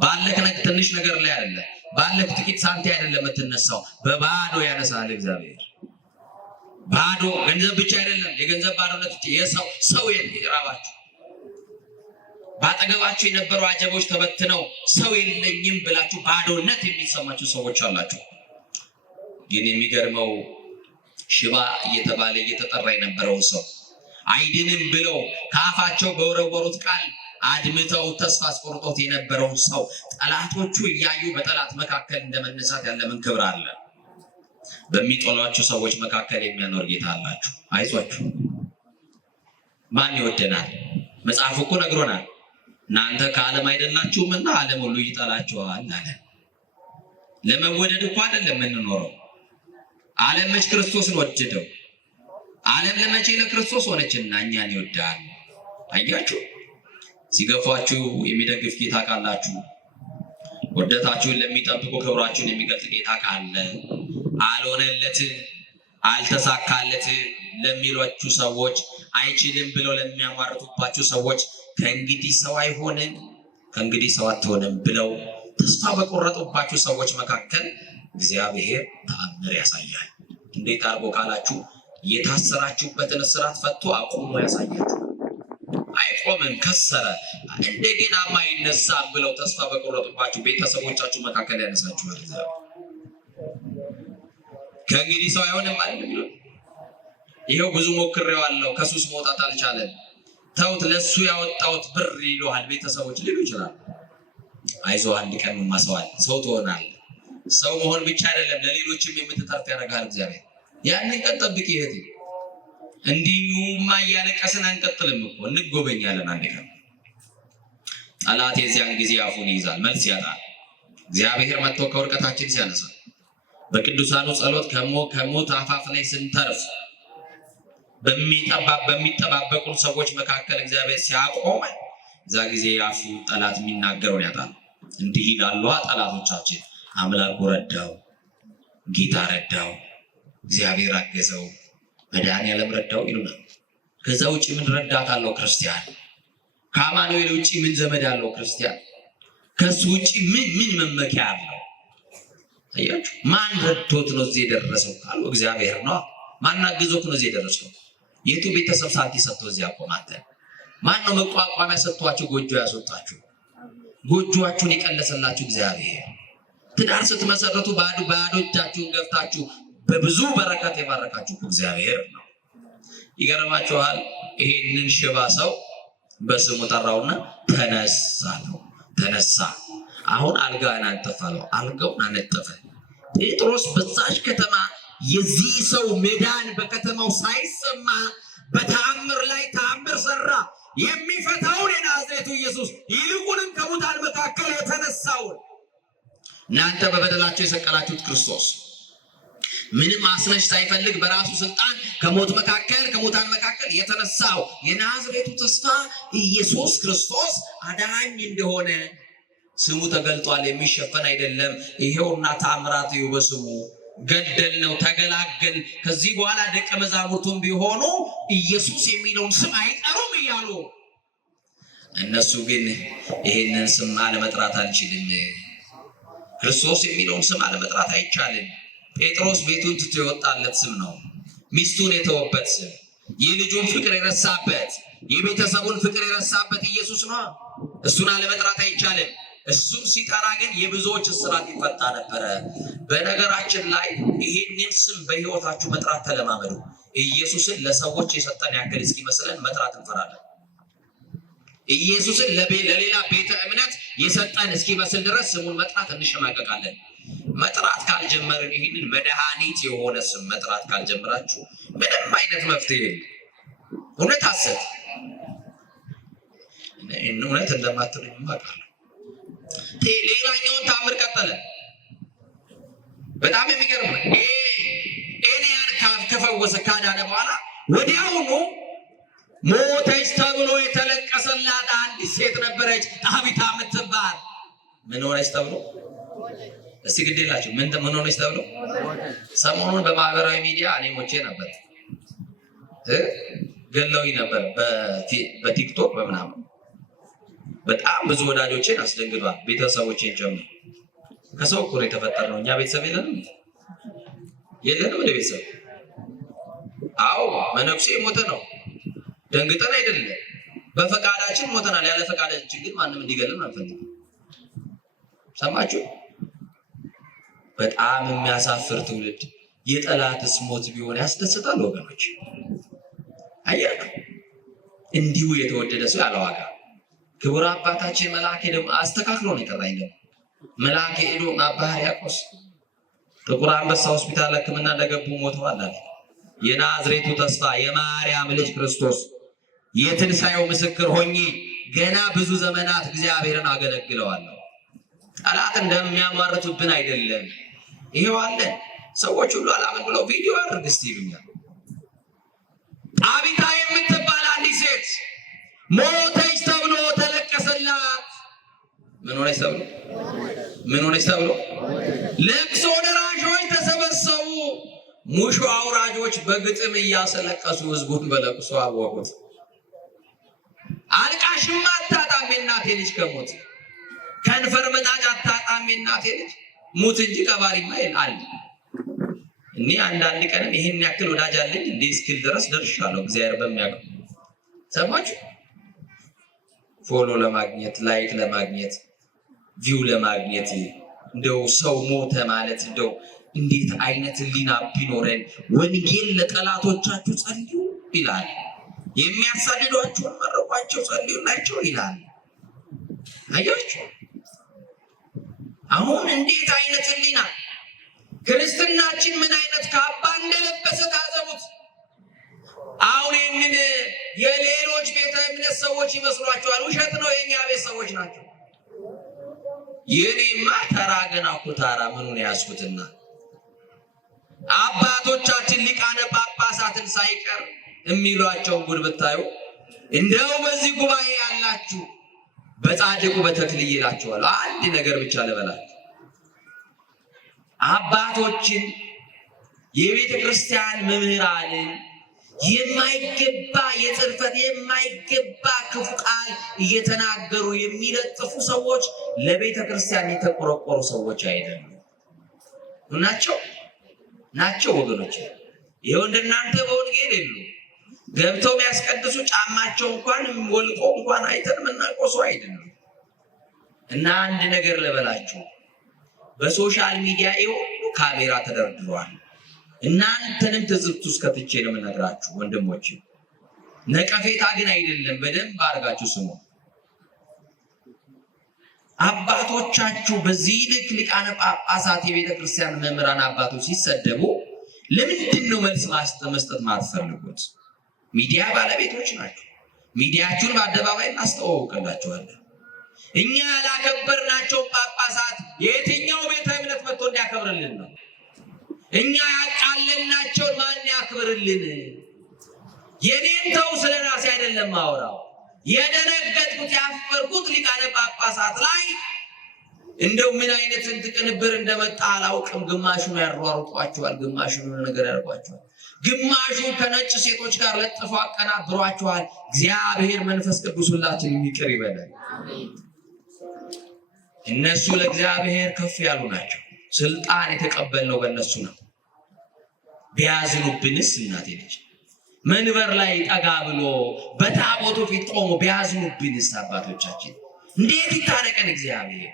ባለክ ትንሽ ነገር ላይ አይደለም፣ ባለክ ጥቂት ሳንቲ አይደለም የምትነሳው፣ በባዶ ያነሳል እግዚአብሔር። ባዶ ገንዘብ ብቻ አይደለም፣ የገንዘብ ባዶነት ብቻ ሰው ይራባችሁ። ባጠገባችሁ የነበሩ አጀቦች ተበትነው ሰው የለኝም ብላችሁ ባዶነት የሚሰማችሁ ሰዎች አላችሁ። ግን የሚገርመው ሽባ እየተባለ እየተጠራ የነበረውን ሰው አይድንም ብለው ከአፋቸው በወረወሩት ቃል አድምተው ተስፋ አስቆርጦት የነበረውን ሰው ጠላቶቹ እያዩ በጠላት መካከል እንደመነሳት ያለ ምን ክብር አለ? በሚጠሏችሁ ሰዎች መካከል የሚያኖር ጌታ አላችሁ። አይዟችሁ። ማን ይወደናል? መጽሐፉ እኮ ነግሮናል። እናንተ ከዓለም አይደላችሁምና ዓለም ሁሉ ይጠላችኋል አለ። ለመወደድ እኮ አይደለም የምንኖረው። ዓለም መች ክርስቶስን ወደደው? ዓለም ለመቼ ለክርስቶስ ሆነችና እኛን ይወዳል። አያችሁ፣ ሲገፋችሁ የሚደግፍ ጌታ ካላችሁ፣ ወደታችሁን ለሚጠብቁ ክብራችሁን የሚገልጥ ጌታ ካለ፣ አልሆነለት አልተሳካለት ለሚሏችሁ ሰዎች፣ አይችልም ብለው ለሚያማርቱባችሁ ሰዎች ከእንግዲህ ሰው አይሆንም፣ ከእንግዲህ ሰው አትሆንም ብለው ተስፋ በቆረጡባችሁ ሰዎች መካከል እግዚአብሔር ተአምር ያሳያል። እንዴት አድርጎ ካላችሁ የታሰራችሁበትን እስራት ፈቶ አቁሞ ያሳያችሁ። አይቆምም፣ ከሰረ፣ እንደገና ማይነሳ ብለው ተስፋ በቆረጡባችሁ ቤተሰቦቻችሁ መካከል ያነሳችኋል። ከእንግዲህ ሰው አይሆንም ማለት ነው። ይሄው ብዙ ሞክሬዋለሁ፣ ከሱስ መውጣት አልቻለም፣ ተውት፣ ለሱ ያወጣሁት ብር ይሉሃል ቤተሰቦች ሊሉ ይችላል። አይዞህ፣ አንድ ቀን ማሰዋል ሰው ትሆናለህ። ሰው መሆን ብቻ አይደለም ለሌሎችም የምትተርፍ ያደርጋል እግዚአብሔር። ያንን ቀን ጠብቂ እህቴ። እንዲሁማ እያለቀስን አንቀጥልም እኮ እንጎበኛለን። አንድ ቀን ጠላት የዚያን ጊዜ አፉን ይይዛል፣ መልስ ያጣል። እግዚአብሔር መጥቶ ከውድቀታችን ሲያነሳ በቅዱሳኑ ጸሎት ከሞት አፋፍ ላይ ስንተርፍ በሚጠባበቁን ሰዎች መካከል እግዚአብሔር ሲያቆመ እዛ ጊዜ አፉ ጠላት የሚናገረውን ያጣል። እንዲህ ይላሉ ጠላቶቻችን፣ አምላኩ ረዳው፣ ጌታ ረዳው፣ እግዚአብሔር አገዘው፣ መድኃኔዓለም ረዳው ይሉናል። ከዛ ውጭ ምን ረዳት አለው ክርስቲያን? ከአማኑኤል ውጭ ምን ዘመድ አለው ክርስቲያን? ከሱ ውጭ ምን መመኪያ አለው? አያችሁ፣ ማን ረድቶት ነው እዚህ የደረሰው ካሉ እግዚአብሔር ነው። ማን አግዞት ነው እዚህ የደረሰው? የቱ ቤተሰብ ሳንቲ ሰጥቶ እዚህ አቆማተ? ማን ነው መቋቋሚያ ሰጥቷችሁ ጎጆ ያስወጣችሁ? ጎጆአችሁን የቀለሰላችሁ እግዚአብሔር። ትዳር ስትመሰረቱ ባዶ እጃችሁን ገፍታችሁ በብዙ በረከት የባረካችሁ እግዚአብሔር ነው። ይገርማችኋል። ይሄንን ሽባ ሰው በስሙ ጠራውና ተነሳ ነው። ተነሳ። አሁን አልጋን አንጠፋለው። አልጋውን አነጠፈ። ጴጥሮስ በዛች ከተማ የዚህ ሰው መዳን በከተማው ሳይሰማ በተአምር ላይ ተአምር ሰራ። የሚፈታውን የናዝሬቱ ኢየሱስ ይልቁንም ከሙታን መካከል የተነሳውን እናንተ በበደላቸው የሰቀላችሁት ክርስቶስ ምንም አስነሽ ሳይፈልግ በራሱ ስልጣን ከሙታን መካከል የተነሳው የናዝሬቱ ተስፋ ኢየሱስ ክርስቶስ አዳኝ እንደሆነ ስሙ ተገልጧል። የሚሸፈን አይደለም። ይሄውና ተአምራት በስሙ ገደል ነው፣ ተገላገል። ከዚህ በኋላ ደቀ መዛሙርቱም ቢሆኑ ኢየሱስ የሚለውን ስም አይጠሩም እያሉ እነሱ ግን ይሄንን ስም አለመጥራት አንችልም፣ ክርስቶስ የሚለውን ስም አለመጥራት አይቻልም። ጴጥሮስ ቤቱን ትቶ የወጣለት ስም ነው። ሚስቱን የተወበት ስም፣ የልጁን ፍቅር የረሳበት፣ የቤተሰቡን ፍቅር የረሳበት ኢየሱስ ነው። እሱን አለመጥራት አይቻልም። እሱም ሲጠራ ግን የብዙዎች እስራት ይፈታ ነበረ። በነገራችን ላይ ይሄንን ስም በሕይወታችሁ መጥራት ተለማመዱ። ኢየሱስን ለሰዎች የሰጠን ያክል እስኪመስለን መጥራት እንፈራለን። ኢየሱስን ለሌላ ቤተ እምነት የሰጠን እስኪመስል ድረስ ስሙን መጥራት እንሸማቀቃለን። መጥራት ካልጀመርን ይህንን መድኃኒት የሆነ ስም መጥራት ካልጀመራችሁ ምንም አይነት መፍትሄ የለም። እውነት ሐሰት እውነት እንደማትሉኝ አውቃለሁ። ሌላኛውን ታምር ቀጠለ። በጣም የሚገርም ኤልያን ከፈወሰ ካዳነ በኋላ ወዲያውኑ ሞተች ተብሎ የተለቀሰላት አንዲት ሴት ነበረች፣ ጣቢታ የምትባል። ምን ሆነች ተብሎ? እስቲ ግድ የላችሁ ምን ሆነች ተብሎ? ሰሞኑን በማህበራዊ ሚዲያ እኔ ሞቼ ነበር፣ ገለውኝ ነበር በቲክቶክ በምናምን። በጣም ብዙ ወዳጆችን አስደንግጧል፣ ቤተሰቦችን ጨምሮ። ከሰው እኮ ነው የተፈጠርነው። እኛ ቤተሰብ የለንም ወደ ቤተሰብ። አዎ መነኩሴ ሞተ ነው፣ ደንግጠን አይደለም፣ በፈቃዳችን ሞተናል። ያለ ፈቃዳችን ግን ማንም እንዲገልን አንፈልግም። ሰማችሁ? በጣም የሚያሳፍር ትውልድ። የጠላትስ ሞት ቢሆን ያስደስታል ወገኖች። አያችሁ፣ እንዲሁ የተወደደ ሰው ያለ ዋጋ። ክቡር አባታችን መልአክ ሄዶ አስተካክሎ ነው የጠራኝ። መልአክ ሄዶ አባ ሕርያቆስ ጥቁር አንበሳ ሆስፒታል ሕክምና እንደገቡ ሞተዋል አለ። የናዝሬቱ ተስፋ የማርያም ልጅ ክርስቶስ የትንሣኤው ምስክር ሆኜ ገና ብዙ ዘመናት እግዚአብሔርን አገለግለዋለሁ። ጠላት እንደሚያማርቱብን አይደለም። ይሄው አለን። ሰዎች ሁሉ አላምን ብለው ቪዲዮ አድርግ እስቲ ይሉኛል። ጣቢታ የምትባል አንዲት ሴት ሞተች ተብሎ ተለቀሰላት። ምን ሆነች ተብሎ? ለቅሶ ደራሾች ተሰበሰቡ። ሙሾ አውራጆች በግጥም እያሰለቀሱ ህዝቡን በለቅሶ አወቁት። አልቃሽማ አታጣም የእናቴ ልጅ ከሞት፣ ከንፈር መጣጭ አታጣም የእናቴ ልጅ ሙት እንጂ ቀባሪማ አለ። እኔ አንዳንድ ቀንም ይሄን ያክል ወዳጅ አለኝ እንዴ እስኪል ድረስ ደርሻለሁ። እግዚአብሔር በሚያውቀው። ሰማችሁ? ፎሎ ለማግኘት ላይክ ለማግኘት ቪው ለማግኘት እንደው ሰው ሞተ ማለት እንደው እንዴት አይነት ህሊና ቢኖረን። ወንጌል ለጠላቶቻችሁ ጸልዩ ይላል። የሚያሳድዷችሁን መርቋቸው ጸልዩላቸው ይላል። አያችሁ? አሁን እንዴት አይነት ህሊና! ክርስትናችን ምን አይነት ካባ እንደለበሰ ታዘቡት። አሁን ይህንን የሌሎች ቤተ እምነት ሰዎች ይመስሏቸዋል። ውሸት ነው። የኛ ቤት ሰዎች ናቸው። የኔማ ተራ ገና ኩታራ ምኑን ያስኩትና አባቶቻችን ሊቃነ ጳጳሳትን ሳይቀር የሚሏቸውን ጉድ ብታዩ እንደው በዚህ ጉባኤ ያላችሁ በጻድቁ በተክልዬ ይላቸዋል። አንድ ነገር ብቻ ልበላችሁ። አባቶችን የቤተ ክርስቲያን መምህራንን የማይገባ የጽርፈት የማይገባ ክፉ ቃል እየተናገሩ የሚለጥፉ ሰዎች ለቤተ ክርስቲያን የተቆረቆሩ ሰዎች አይደሉም። ናቸው ወገኖች። ይሄው እንደናንተ በወንጌል የሉ ገብተው የሚያስቀድሱ ጫማቸው እንኳን ወልቆ እንኳን አይተን የምናቆሱ አይደሉም። እና አንድ ነገር ልበላችሁ፣ በሶሻል ሚዲያ ሁሉ ካሜራ ተደርድሯል። እናንተንም ትዝብት ውስጥ ከትቼ ነው የምነግራችሁ ወንድሞቼ። ነቀፌታ ግን አይደለም። በደንብ አድርጋችሁ ስሙ። አባቶቻችሁ በዚህ ልክ ሊቃነ ጳጳሳት የቤተ ክርስቲያን መምህራን አባቶች ሲሰደቡ ለምንድን ነው መልስ መስጠት ማትፈልጉት? ሚዲያ ባለቤቶች ናቸው። ሚዲያችሁን በአደባባይ እናስተዋውቅላችኋለን። እኛ ያላከበርናቸው ጳጳሳት የትኛው ቤተ እምነት መጥቶ እንዲያከብርልን ነው? እኛ ያቃለልናቸውን ማን ያክብርልን? የኔን ተው ስለ ራሴ አይደለም ማውራው። የደነገጥኩት ያፈርኩት ሊቃነ ጳጳሳት ላይ እንደው ምን አይነት ቅንብር እንደመጣ አላውቅም። ግማሹን ያሯሩጧቸዋል፣ ግማሹን ነገር ያርጓቸዋል፣ ግማሹ ከነጭ ሴቶች ጋር ለጥፈው አቀናብሯቸዋል። እግዚአብሔር መንፈስ ቅዱስ ሁላችንን ይቅር ይበላል። እነሱ ለእግዚአብሔር ከፍ ያሉ ናቸው። ስልጣን የተቀበልነው በእነሱ ነው። ቢያዝኑብንስ እናቴ ልጅ መንበር ላይ ጠጋ ብሎ በታቦቱ ፊት ቆሞ ቢያዝኑብንስ አባቶቻችን እንዴት ይታረቀን እግዚአብሔር?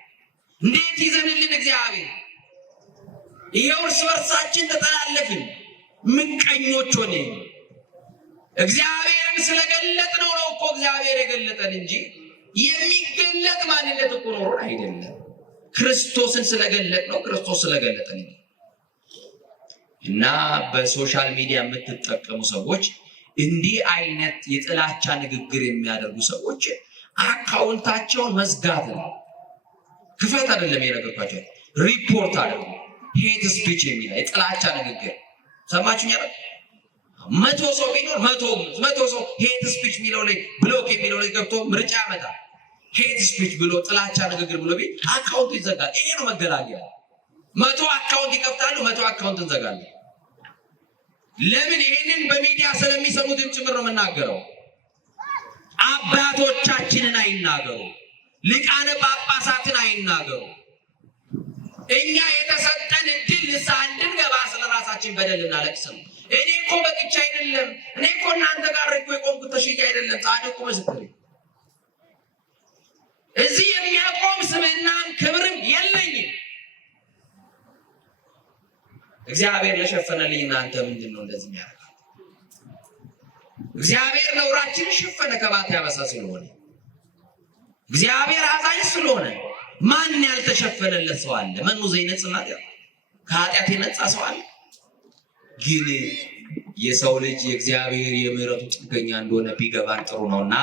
እንዴት ይዘንልን እግዚአብሔር? ይሄው እርስ በርሳችን ተጠላለፍን፣ ምቀኞች ሆነን። እግዚአብሔርን ስለገለጥነው ነው እኮ እግዚአብሔር የገለጠን እንጂ የሚገለጥ ማንነት እኮ ኖሮ አይደለም። ክርስቶስን ስለገለጥ ነው፣ ክርስቶስ ስለገለጠን ነው። እና በሶሻል ሚዲያ የምትጠቀሙ ሰዎች እንዲህ አይነት የጥላቻ ንግግር የሚያደርጉ ሰዎች አካውንታቸውን መዝጋት ነው። ክፈት አይደለም የነገርኳቸው፣ ሪፖርት አድርጉ። ሄት ስፒች የሚል የጥላቻ ንግግር ሰማችሁኝ አይደል? 100 ሰው ቢኖር 100 ሰው ሄት ስፒች የሚለው ላይ ብሎክ የሚለው ላይ ገብቶ ምርጫ ያመጣል። ሄት ስፒች ብሎ ጥላቻ ንግግር ብሎ ቢል አካውንቱ ይዘጋል። ይሄ ነው መገላገያ። 100 አካውንት ይከፍታሉ፣ 100 አካውንት እንዘጋለን። ለምን? ይሄንን በሚዲያ ስለሚሰሙትም ጭምር ነው የምናገረው። አባቶቻችንን አይናገሩ፣ ሊቃነ ጳጳሳትን አይናገሩ። እኛ የተሰጠን እድል ንስሐ እንድንገባ ስለራሳችን በደል እናለቅስም። እኔ እኮ በቅቻ አይደለም፣ እኔ እኮ እናንተ ጋር እኮ የቆምኩት ተሽዬ አይደለም። ጻድቁ ምስክር እዚህ የሚያቆም ስምናም ክብርም የለኝም። እግዚአብሔር ለሸፈነልኝ እናንተ ምንድን ነው እንደዚህ የሚያደርግ? እግዚአብሔር ነውራችን ሸፈነ ከባት ያበሳ ስለሆነ፣ እግዚአብሔር አዛኝ ስለሆነ ማን ያልተሸፈነለት ሰው አለ? መኑ ዘይነጽ ማለት ከኃጢአት የነጻ ሰው አለ? ግን የሰው ልጅ የእግዚአብሔር የምህረቱ ጥገኛ እንደሆነ ቢገባን ጥሩ ነውና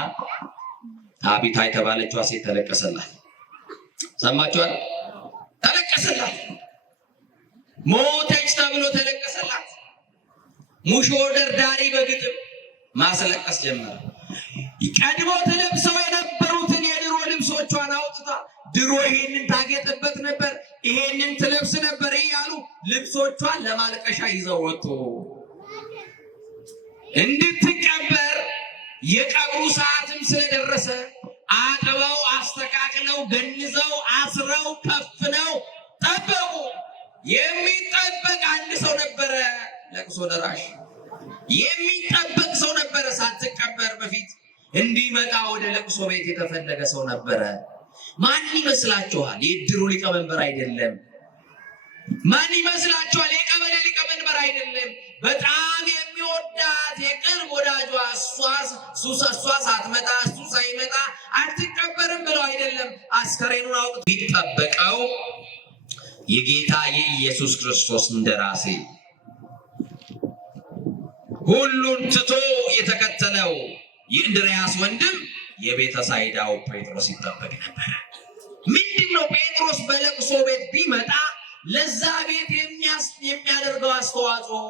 አቢታ የተባለችዋ ሴት ተለቀሰላት። ሰማችኋል? ተለቀሰላት። ሞተች ተብሎ ተለቀሰላት። ሙሾ ደርዳሪ በግጥም ማስለቀስ ጀመረ። ቀድሞ ተለብሰው የነበሩትን የድሮ ልብሶቿን አውጥታ ድሮ ይሄንን ታጌጥበት ነበር፣ ይሄንን ትለብስ ነበር እያሉ ልብሶቿን ለማልቀሻ ይዘው ወጡ። እንድትቀበር የቀብሩ ሰዓትም ስለደረሰ አጥበው አስተካክለው ገንዘው አስረው ከፍነው ጠበቁ። የሚጠበቅ አንድ ሰው ነበረ፣ ለቅሶ ደራሽ የሚጠበቅ ሰው ነበረ። ሳትቀበር በፊት እንዲመጣ ወደ ለቅሶ ቤት የተፈለገ ሰው ነበረ። ማን ይመስላችኋል? የድሩ ሊቀመንበር አይደለም። ማን ይመስላችኋል? የቀበሌ ሊቀመንበር አይደለም። በጣም የሚወዳት የቅርብ ወዳጇ እሷ ሳትመጣ እሱ ሳይመጣ አትቀበርም ብለው አይደለም አስከሬኑን አውጥቶ ቢጠበቀው የጌታ የኢየሱስ ክርስቶስ እንደራሴ ሁሉን ትቶ የተከተለው የእንድርያስ ወንድም የቤተ ሳይዳው ጴጥሮስ ይጠበቅ ነበር። ምንድነው? ጴጥሮስ በለቅሶ ቤት ቢመጣ ለዛ ቤት የሚያደርገው አስተዋጽኦ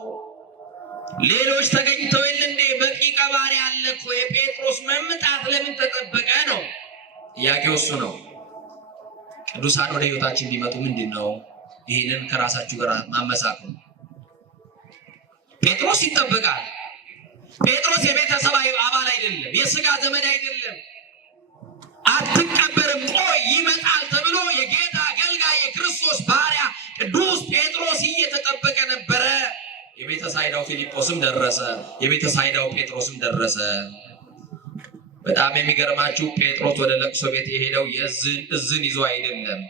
ሌሎች ተገኝተው የለ እንዴ? በቂ ቀባሪ አለ እኮ። የጴጥሮስ መምጣት ለምን ተጠበቀ ነው ጥያቄው። እሱ ነው። ቅዱሳን ወደ ህይወታችን ቢመጡ ምንድነው? ይሄንን ከራሳችሁ ጋር ማመሳከር። ጴጥሮስ ይጠበቃል። ጴጥሮስ የቤተሰብ አባል አይደለም፣ የስጋ ዘመድ አይደለም። አትቀበርም፣ ቆይ ይመጣል ተብሎ የጌታ አገልጋይ የክርስቶስ ባሪያ ቅዱስ ጴጥሮስ እየተጠበቀ ነበረ። የቤተ ሳይዳው ፊልጶስም ደረሰ፣ የቤተ ሳይዳው ጴጥሮስም ደረሰ። በጣም የሚገርማችሁ ጴጥሮስ ወደ ለቅሶ ቤት የሄደው እዝን ይዞ አይደለም፣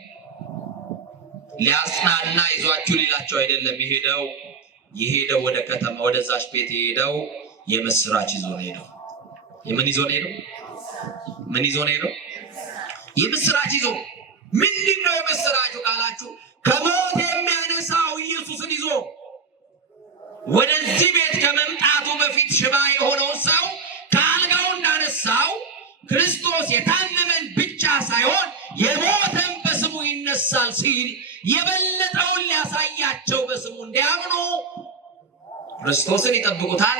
ሊያጽናና ይዟችሁ ሊላቸው አይደለም የሄደው ወደ ከተማ ወደዛች ቤት የሄደው የምስራች ይዞ ነው ሄደው። የምን ይዞ ነው ሄደው? ምን ይዞ ነው ሄደው? የምስራች ይዞ። ምንድነው የምስራቹ ካላችሁ ከሞት የሚያነሳው ኢየሱስን ይዞ ወደዚህ ቤት ከመምጣቱ በፊት ሽባ የሆነው ሰው ከአልጋው እንዳነሳው ክርስቶስ የታመመን ብቻ ሳይሆን የሞተን በስሙ ይነሳል ሲል የበለጠውን ሊያሳያቸው በስሙ እንዲያምኑ ክርስቶስን ይጠብቁታል።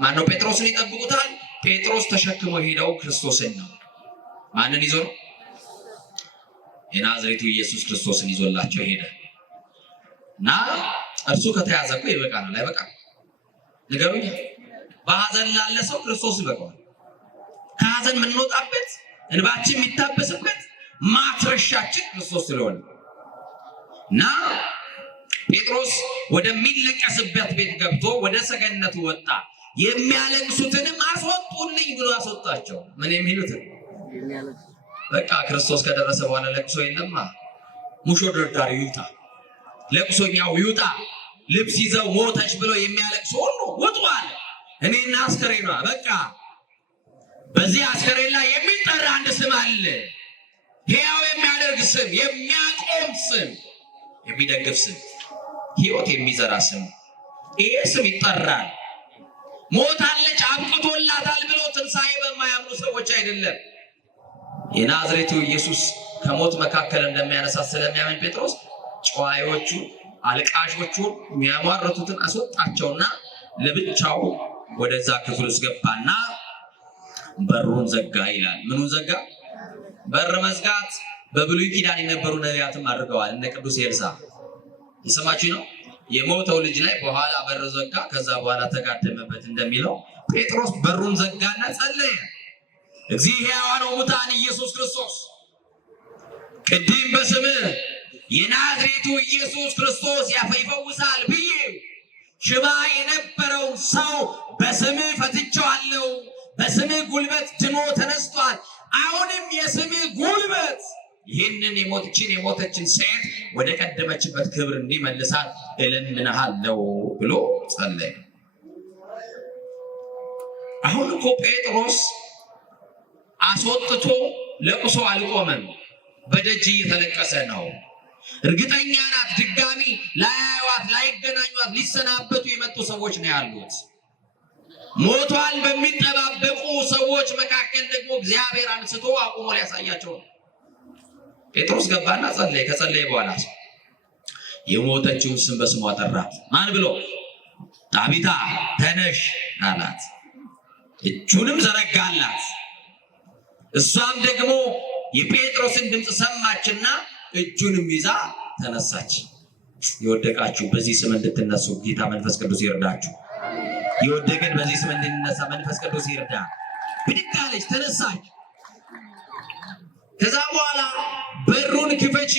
ማነው? ጴጥሮስን ይጠብቁታል። ጴጥሮስ ተሸክሞ ሄደው ክርስቶስን ነው። ማንን ይዞ ነው? የናዝሬቱ ኢየሱስ ክርስቶስን ይዞላቸው ሄደ እና እርሱ ከተያዘ እኮ ይበቃናል። አይበቃም? ንገሩኝ። በሐዘን ላለ ሰው ክርስቶስ ይበቃዋል። ከሐዘን የምንወጣበት እንባችን የሚታበስበት ማትረሻችን ክርስቶስ ስለሆነ እና ጴጥሮስ ወደሚለቀስበት ቤት ገብቶ ወደ ሰገነቱ ወጣ። የሚያለቅሱትንም አስወጡልኝ ብሎ አስወጣቸው። ምን የሚሉትን? በቃ ክርስቶስ ከደረሰ በኋላ ለቅሶ የለማ። ሙሾ ደርዳሪ ይውጣ፣ ለቅሶኛው ይውጣ። ልብስ ይዘው ሞተች ብሎ የሚያለቅሱ ሁሉ ውጡ አለ። እኔና አስከሬኗ በቃ በዚህ አስከሬን ላይ የሚጠራ አንድ ስም አለ። ሕያው የሚያደርግ ስም፣ የሚያቆም ስም፣ የሚደግፍ ስም፣ ሕይወት የሚዘራ ስም። ይሄ ስም ይጠራል። ሞታለች አብቅቶላታል ብሎ ትንሣኤ በማያምኑ ሰዎች አይደለም። የናዝሬቱ ኢየሱስ ከሞት መካከል እንደሚያነሳ ስለሚያምን ጴጥሮስ ጨዋዮቹ አልቃሾቹን የሚያሟርቱትን አስወጣቸውና ለብቻው ወደዛ ክፍል ውስጥ ገባና በሩን ዘጋ ይላል። ምኑን ዘጋ? በር መዝጋት በብሉይ ኪዳን የነበሩ ነቢያትም አድርገዋል። እነ ቅዱስ ኤልሳዕ የሰማችሁ ነው። የሞተው ልጅ ላይ በኋላ በር ዘጋ፣ ከዛ በኋላ ተጋደመበት እንደሚለው ጴጥሮስ በሩን ዘጋና ጸለየ። እግዚእ ሕያዋን ወሙታን ኢየሱስ ክርስቶስ ቅድም በስምህ የናዝሬቱ ኢየሱስ ክርስቶስ ይፈውሳል ብዬ ሽባ የነበረውን ሰው በስምህ ፈትቼዋለሁ። በስምህ ጉልበት ድኖ ተነስቷል። አሁንም የስምህ ጉልበት ይህንን የሞተችን ሴት ወደ ቀደመችበት ክብር እንዲመልሳት እለምንሃለሁ ብሎ ጸለየ። አሁን እኮ ጴጥሮስ አስወጥቶ ለቅሶ አልቆመም። በደጅ እየተለቀሰ ነው። እርግጠኛ ናት ድጋሚ ላያዩዋት፣ ላይገናኟት፣ ሊሰናበቱ የመጡ ሰዎች ነው ያሉት። ሞቷን በሚጠባበቁ ሰዎች መካከል ደግሞ እግዚአብሔር አንስቶ አቁሞ ሊያሳያቸው ነው። ጴጥሮስ ገባና ጸለየ። ከጸለየ በኋላ የሞተችውን ስም በስሟ ጠራት። ማን ብሎ? ጣቢታ ተነሽ አላት። እጁንም ዘረጋላት። እሷም ደግሞ የጴጥሮስን ድምፅ ሰማችና እጁንም ይዛ ተነሳች። የወደቃችሁ በዚህ ስም እንድትነሱ ጌታ መንፈስ ቅዱስ ይርዳችሁ። የወደቀን በዚህ ስም እንድንነሳ መንፈስ ቅዱስ ይርዳ። ብድግ አለች፣ ተነሳች። ከዛ በኋላ በሩን ክፈቺ፣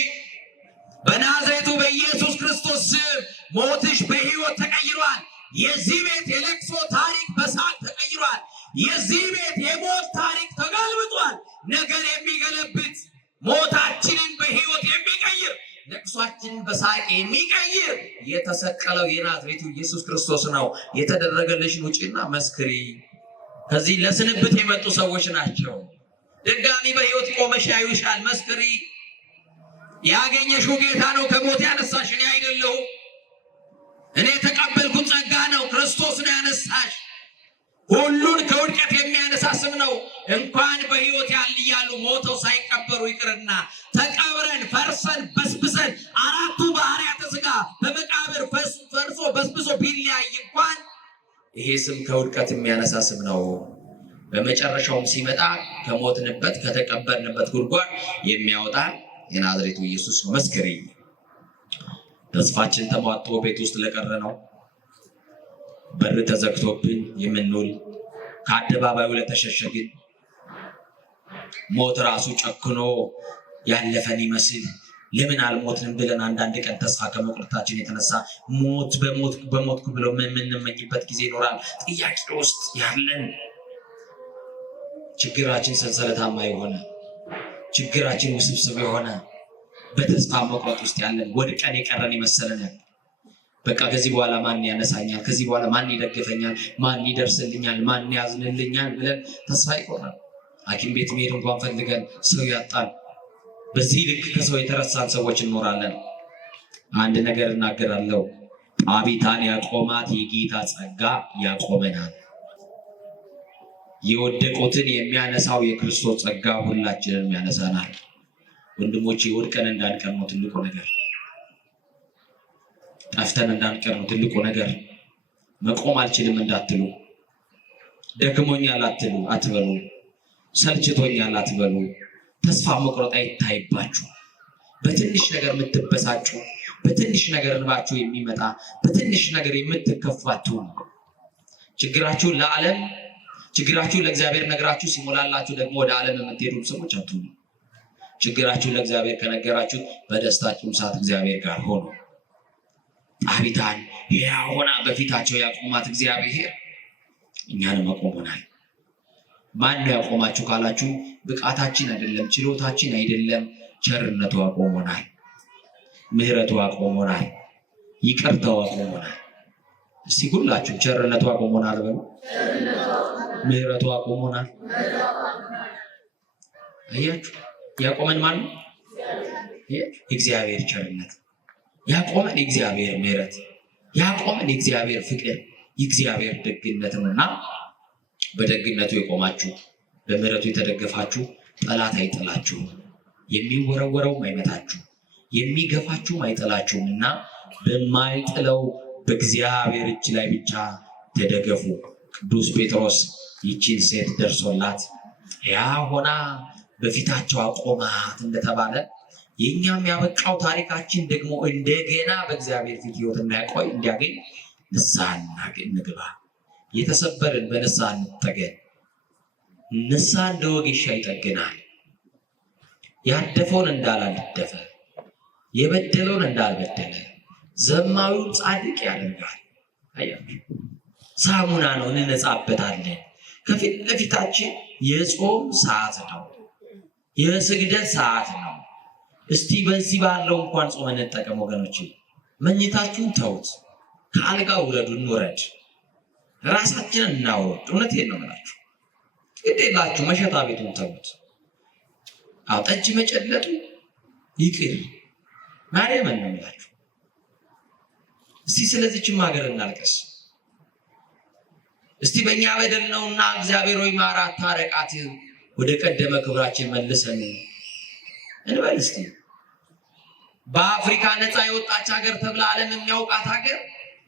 በናዝሬቱ በኢየሱስ ክርስቶስ ስም ሞትሽ በሕይወት ተቀይሯል። የዚህ ቤት የለቅሶ ታሪክ በሳቅ ተቀይሯል። የዚህ ቤት የሞት ታሪክ ተገልብጧል። ነገር የሚገለብጥ ሞታችንን በሕይወት የሚቀይር ለቅሷችንን በሳቅ የሚቀይር የተሰቀለው የናዝሬቱ ኢየሱስ ክርስቶስ ነው። የተደረገልሽን ውጪና መስክሪ። ከዚህ ለስንብት የመጡ ሰዎች ናቸው። ድጋሚ በሕይወት ቆመሽ ያዩሻል። መስክሪ። ያገኘሽው ጌታ ነው ከሞት ያነሳሽ፣ እኔ አይደለሁም። እኔ የተቀበልኩት ጸጋ ነው። ክርስቶስ ነው ያነሳሽ። ሁሉን ከውድቀት የሚያነሳ ስም ነው። እንኳን በሕይወት ያሉ ሞተው ሳይቀበሩ ይቅርና ተቀብረን ፈርሰን በስብሰን አራቱ ባህርያተ ሥጋ በመቃብር ፈርሶ በስብሶ ቢለያይ እንኳን ይሄ ስም ከውድቀት የሚያነሳ ስም ነው። በመጨረሻውም ሲመጣ ከሞትንበት ከተቀበርንበት ጉድጓድ የሚያወጣ የናዝሬቱ ኢየሱስ ነው። መስክሪ። ተስፋችን ተሟጦ ቤት ውስጥ ለቀረ ነው፣ በር ተዘግቶብን የምንውል፣ ከአደባባዩ ለተሸሸግን፣ ሞት ራሱ ጨክኖ ያለፈን ይመስል ለምን አልሞትንም ብለን አንዳንድ ቀን ተስፋ ከመቁረጣችን የተነሳ ሞት በሞትኩ ብለው የምንመኝበት ጊዜ ይኖራል። ጥያቄ ውስጥ ያለን ችግራችን ሰንሰለታማ የሆነ ችግራችን ውስብስብ የሆነ በተስፋ መቁረጥ ውስጥ ያለን ወድቀን የቀረን ይመሰለን። በቃ ከዚህ በኋላ ማን ያነሳኛል? ከዚህ በኋላ ማን ይደግፈኛል? ማን ይደርስልኛል? ማን ያዝንልኛል ብለን ተስፋ ይቆርጣል። ሐኪም ቤት መሄድ እንኳን ፈልገን ሰው ያጣል። በዚህ ልክ ከሰው የተረሳን ሰዎች እንኖራለን። አንድ ነገር እናገራለሁ። ጣቢታን ያቆማት የጌታ ጸጋ ያቆመናል። የወደቁትን የሚያነሳው የክርስቶስ ጸጋ ሁላችንም ያነሳናል። ወንድሞቼ ወድቀን እንዳንቀር ነው ትልቁ ነገር። ጠፍተን እንዳንቀር ነው ትልቁ ነገር። መቆም አልችልም እንዳትሉ፣ ደክሞኛል አትበሉ፣ ሰልችቶኛል አትበሉ። ተስፋ መቁረጥ አይታይባችሁ። በትንሽ ነገር የምትበሳጩ፣ በትንሽ ነገር እንባችሁ የሚመጣ፣ በትንሽ ነገር የምትከፋቱ፣ ችግራችሁን ለዓለም ችግራችሁን ለእግዚአብሔር ነግራችሁ ሲሞላላችሁ ደግሞ ወደ ዓለም የምትሄዱ ሰዎች አትሁኑ። ችግራችሁን ለእግዚአብሔር ከነገራችሁ በደስታችሁም ሰዓት እግዚአብሔር ጋር ሆኖ ጣቢታን ሆና በፊታቸው ያቆማት እግዚአብሔር እኛንም አቆሞናል። ማን ነው ያቆማችሁ ካላችሁ ብቃታችን አይደለም፣ ችሎታችን አይደለም፣ ቸርነቱ አቆሞናል፣ ምሕረቱ አቆሞናል፣ ይቅርታው አቆሞናል። እስቲ ሁላችሁ ቸርነቱ አቆሞናል በሉ። ምሕረቱ አቆሞናል። አያችሁ፣ ያቆመን ማን ነው? የእግዚአብሔር ቸርነት ያቆመን፣ የእግዚአብሔር ምሕረት ያቆመን፣ የእግዚአብሔር ፍቅር፣ የእግዚአብሔር ደግነት ነውና በደግነቱ የቆማችሁ በምሕረቱ የተደገፋችሁ ጠላት አይጥላችሁም፣ የሚወረወረውም አይመታችሁ፣ የሚገፋችሁም አይጥላችሁምና በማይጥለው በእግዚአብሔር እጅ ላይ ብቻ ተደገፉ። ቅዱስ ጴጥሮስ ይቺን ሴት ደርሶላት ያ ሆና በፊታቸው አቆማት እንደተባለ የኛም ያበቃው ታሪካችን ደግሞ እንደገና በእግዚአብሔር ፊት ሕይወት እንዲያገኝ ንስሐ እንግባ። የተሰበርን በንስሐ እንጠገን። ንስሐ እንደ ወጌሻ ይጠግናል። ያደፈውን እንዳላደፈ፣ የበደለውን እንዳልበደለ፣ ዘማዊውን ጻድቅ ያደርጋል። አያችሁ፣ ሳሙና ነው፣ እንነጻበታለን። ከፊት ለፊታችን የጾም ሰዓት ነው፣ የስግደት ሰዓት ነው። እስቲ በዚህ ባለው እንኳን ጾም እንጠቀም ወገኖች። መኝታችሁን ተውት፣ ከአልጋ ውረዱ፣ እንውረድ፣ ራሳችንን እናውረድ። እውነቴን ነው የምላችሁ። ግድ የላችሁ መሸታ ቤቱን ተውት። ጠጅ መጨለጡ ይቅር። ማርያምን ነው የምላችሁ። እስቲ ስለዚችም ሀገር እናልቀስ። እስቲ በእኛ በደል ነውና እግዚአብሔር ሆይ ማራት፣ ታረቃት፣ ወደ ቀደመ ክብራችን መልሰን እንበል። እስቲ በአፍሪካ ነፃ የወጣች ሀገር ተብላ ዓለም የሚያውቃት ሀገር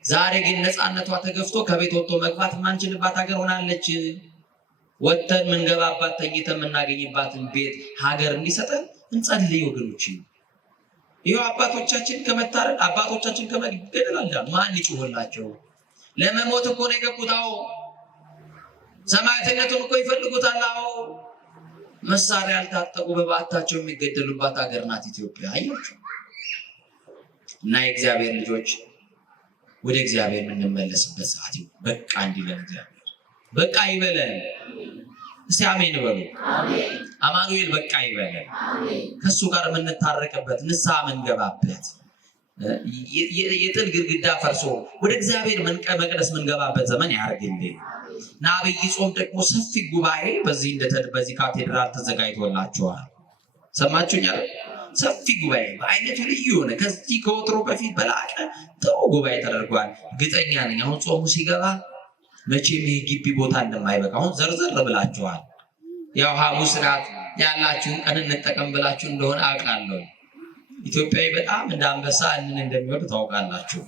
ዛሬ ግን ነፃነቷ ተገፍቶ ከቤት ወጥቶ መግባት የማንችልባት ሀገር ሆናለች። ወጥተን ምንገባባት ተኝተን የምናገኝባትን ቤት ሀገር እንዲሰጠን እንጸልይ ወገኖች። ይኸው አባቶቻችን ከመታረድ አባቶቻችን ከመገደል አልዳኑ። ማን ይጩህላቸው? ለመሞት እኮ ነው የገቡት። አዎ ሰማዕትነቱን እኮ ይፈልጉታል። አዎ መሳሪያ ያልታጠቁ በባታቸው የሚገደሉባት ሀገር ናት ኢትዮጵያ። አያችሁ። እና የእግዚአብሔር ልጆች ወደ እግዚአብሔር የምንመለስበት ሰዓት ይሁን። በቃ እንዲለን እግዚአብሔር በቃ ይበለን። እስቲ አሜን በሉ። አማኑኤል በቃ ይበለን። ከሱ ጋር የምንታረቅበት ንስሐ የምንገባበት የጥል ግድግዳ ፈርሶ ወደ እግዚአብሔር መቅደስ የምንገባበት ዘመን ያርግልን። እና አብይ ጾም ደግሞ ሰፊ ጉባኤ በዚህ ካቴድራል ተዘጋጅቶላችኋል። ሰማችሁኛል? ሰፊ ጉባኤ በአይነቱ ልዩ የሆነ ከዚህ ከወትሮ በፊት በላቀ ጥሩ ጉባኤ ተደርጓል። እርግጠኛ ነኝ አሁን ጾሙ ሲገባ መቼም ይህ ግቢ ቦታ እንደማይበቃ አሁን ዘርዘር ብላችኋል። ያው ሐሙስ ዕለት ያላችሁን ቀን እንጠቀም ብላችሁ እንደሆነ አውቃለሁ። ኢትዮጵያዊ በጣም እንደ አንበሳ እንደሚወድ ታውቃላችሁ።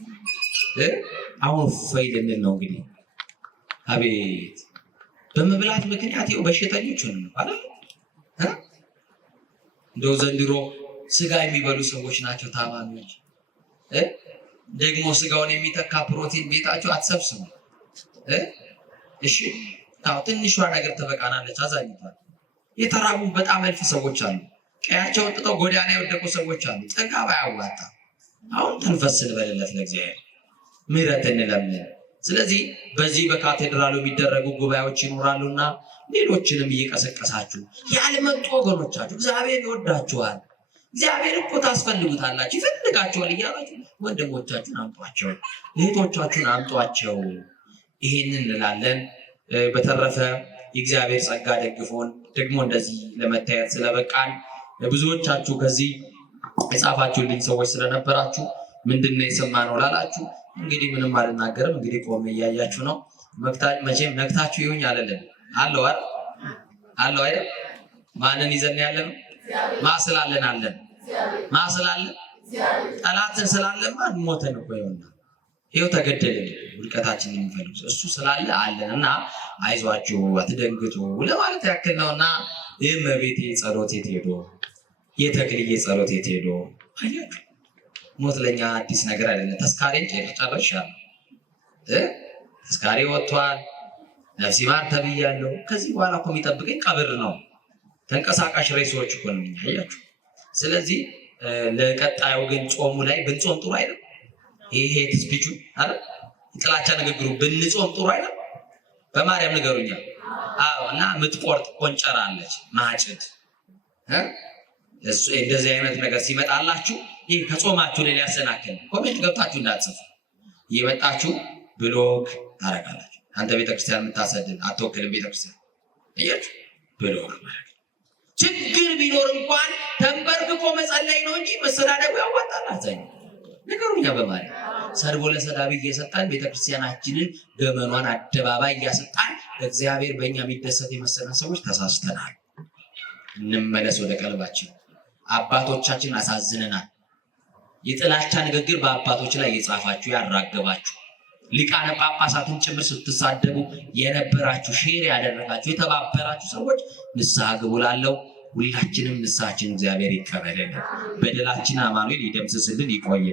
አሁን ፈይ ልንል ነው እንግዲህ። አቤት በመብላት ምክንያት ይኸው በሽተኞች ሆነን አይደል? እንደው ዘንድሮ ስጋ የሚበሉ ሰዎች ናቸው ታማሚዎች። ደግሞ ስጋውን የሚተካ ፕሮቲን ቤታችሁ አትሰብስቡ። እሺ ትንሿ ነገር ትበቃናለች። አዛኝቷል። የተራቡ በጣም እልፍ ሰዎች አሉ። ቀያቸውን ጥጠው ጎዳና የወደቁ ሰዎች አሉ። ጥጋብ አያዋጣም። አሁን ተንፈስ እንበልለት ለእግዚአብሔር፣ ምሕረት እንለምን። ስለዚህ በዚህ በካቴድራሉ የሚደረጉ ጉባኤዎች ይኖራሉና ሌሎችንም እየቀሰቀሳችሁ ያልመጡ ወገኖቻችሁ እግዚአብሔር ይወዳችኋል፣ እግዚአብሔር እኮ ታስፈልጉታላችሁ፣ ይፈልጋችኋል እያላችሁ ወንድሞቻችሁን አምጧቸው፣ እህቶቻችሁን አምጧቸው። ይሄንን እንላለን። በተረፈ የእግዚአብሔር ጸጋ ደግፎን ደግሞ እንደዚህ ለመታየት ስለበቃን ብዙዎቻችሁ ከዚህ የጻፋችሁልኝ ሰዎች ስለነበራችሁ ምንድነው የሰማነው ላላችሁ እንግዲህ ምንም አልናገርም። እንግዲህ ቆሜ እያያችሁ ነው። መቼም ነክታችሁ ይሁን አለልን አለው አይደል? ማንን ይዘን ያለን ማስላለን አለን ማስላለን ጠላትን ስላለን ማን ሞተን እኮ ይኸው ተገደልን። ውድቀታችንን የሚፈልጉ እሱ ስላለ አለንና አይዟችሁ አትደንግጡ ለማለት ያክል ነውና የእመቤቴ ጸሎት የት ሄዶ የተክልዬ ጸሎት የት ሄዶ አያችሁ። ሞት ለኛ አዲስ ነገር አይደለም። ተስካሬን ጨርሻለሁ። ተስካሬ ወጥቷል። ነፍሲ ማር ተብያለሁ። ከዚህ በኋላ እኮ የሚጠብቀኝ ቀብር ነው። ተንቀሳቃሽ ሬሶች እኮ ነው አያችሁ። ስለዚህ ለቀጣዩ ግን ጾሙ ላይ ብንጾም ጥሩ አይደል? ይሄ ስፒቹ አይደል? ጥላቻ ንግግሩ ብንጾም ጥሩ አይደል? በማርያም ንገሩኛ። እና ምትቆርጥ ቆንጨራ አለች ማጭድ እሱ እንደዚህ አይነት ነገር ሲመጣላችሁ ይሄ ከጾማችሁ ላይ ሊያሰናክል ኮሜንት ገብታችሁ እንዳትጽፉ እየመጣችሁ ብሎክ ታረጋላችሁ። አንተ ቤተክርስቲያን የምታሰድን አትወክልም። ቤተክርስቲያን እያችሁ ብሎክ ማለት ችግር ቢኖር እንኳን ተንበርክኮ መጸለይ ነው እንጂ መሰዳደቡ ያዋጣል። አዛኝ ነገሩኛ በማርያም ሰርቦ ለሰዳቢ እየሰጣን ቤተክርስቲያናችንን ገመኗን አደባባይ እያሰጣን እግዚአብሔር በእኛ የሚደሰት የመሰለን ሰዎች ተሳስተናል። እንመለስ ወደ ቀልባችን። አባቶቻችን አሳዝነናል። የጥላቻ ንግግር በአባቶች ላይ የጻፋችሁ ያራገባችሁ ሊቃነ ጳጳሳትን ጭምር ስትሳደቡ የነበራችሁ ሼር ያደረጋችሁ የተባበራችሁ ሰዎች ንስሐ ግቡ ላለው ሁላችንም ንስሐችን እግዚአብሔር ይቀበልን። በደላችን አማኑኤል ይደምስስልን። ይቆየ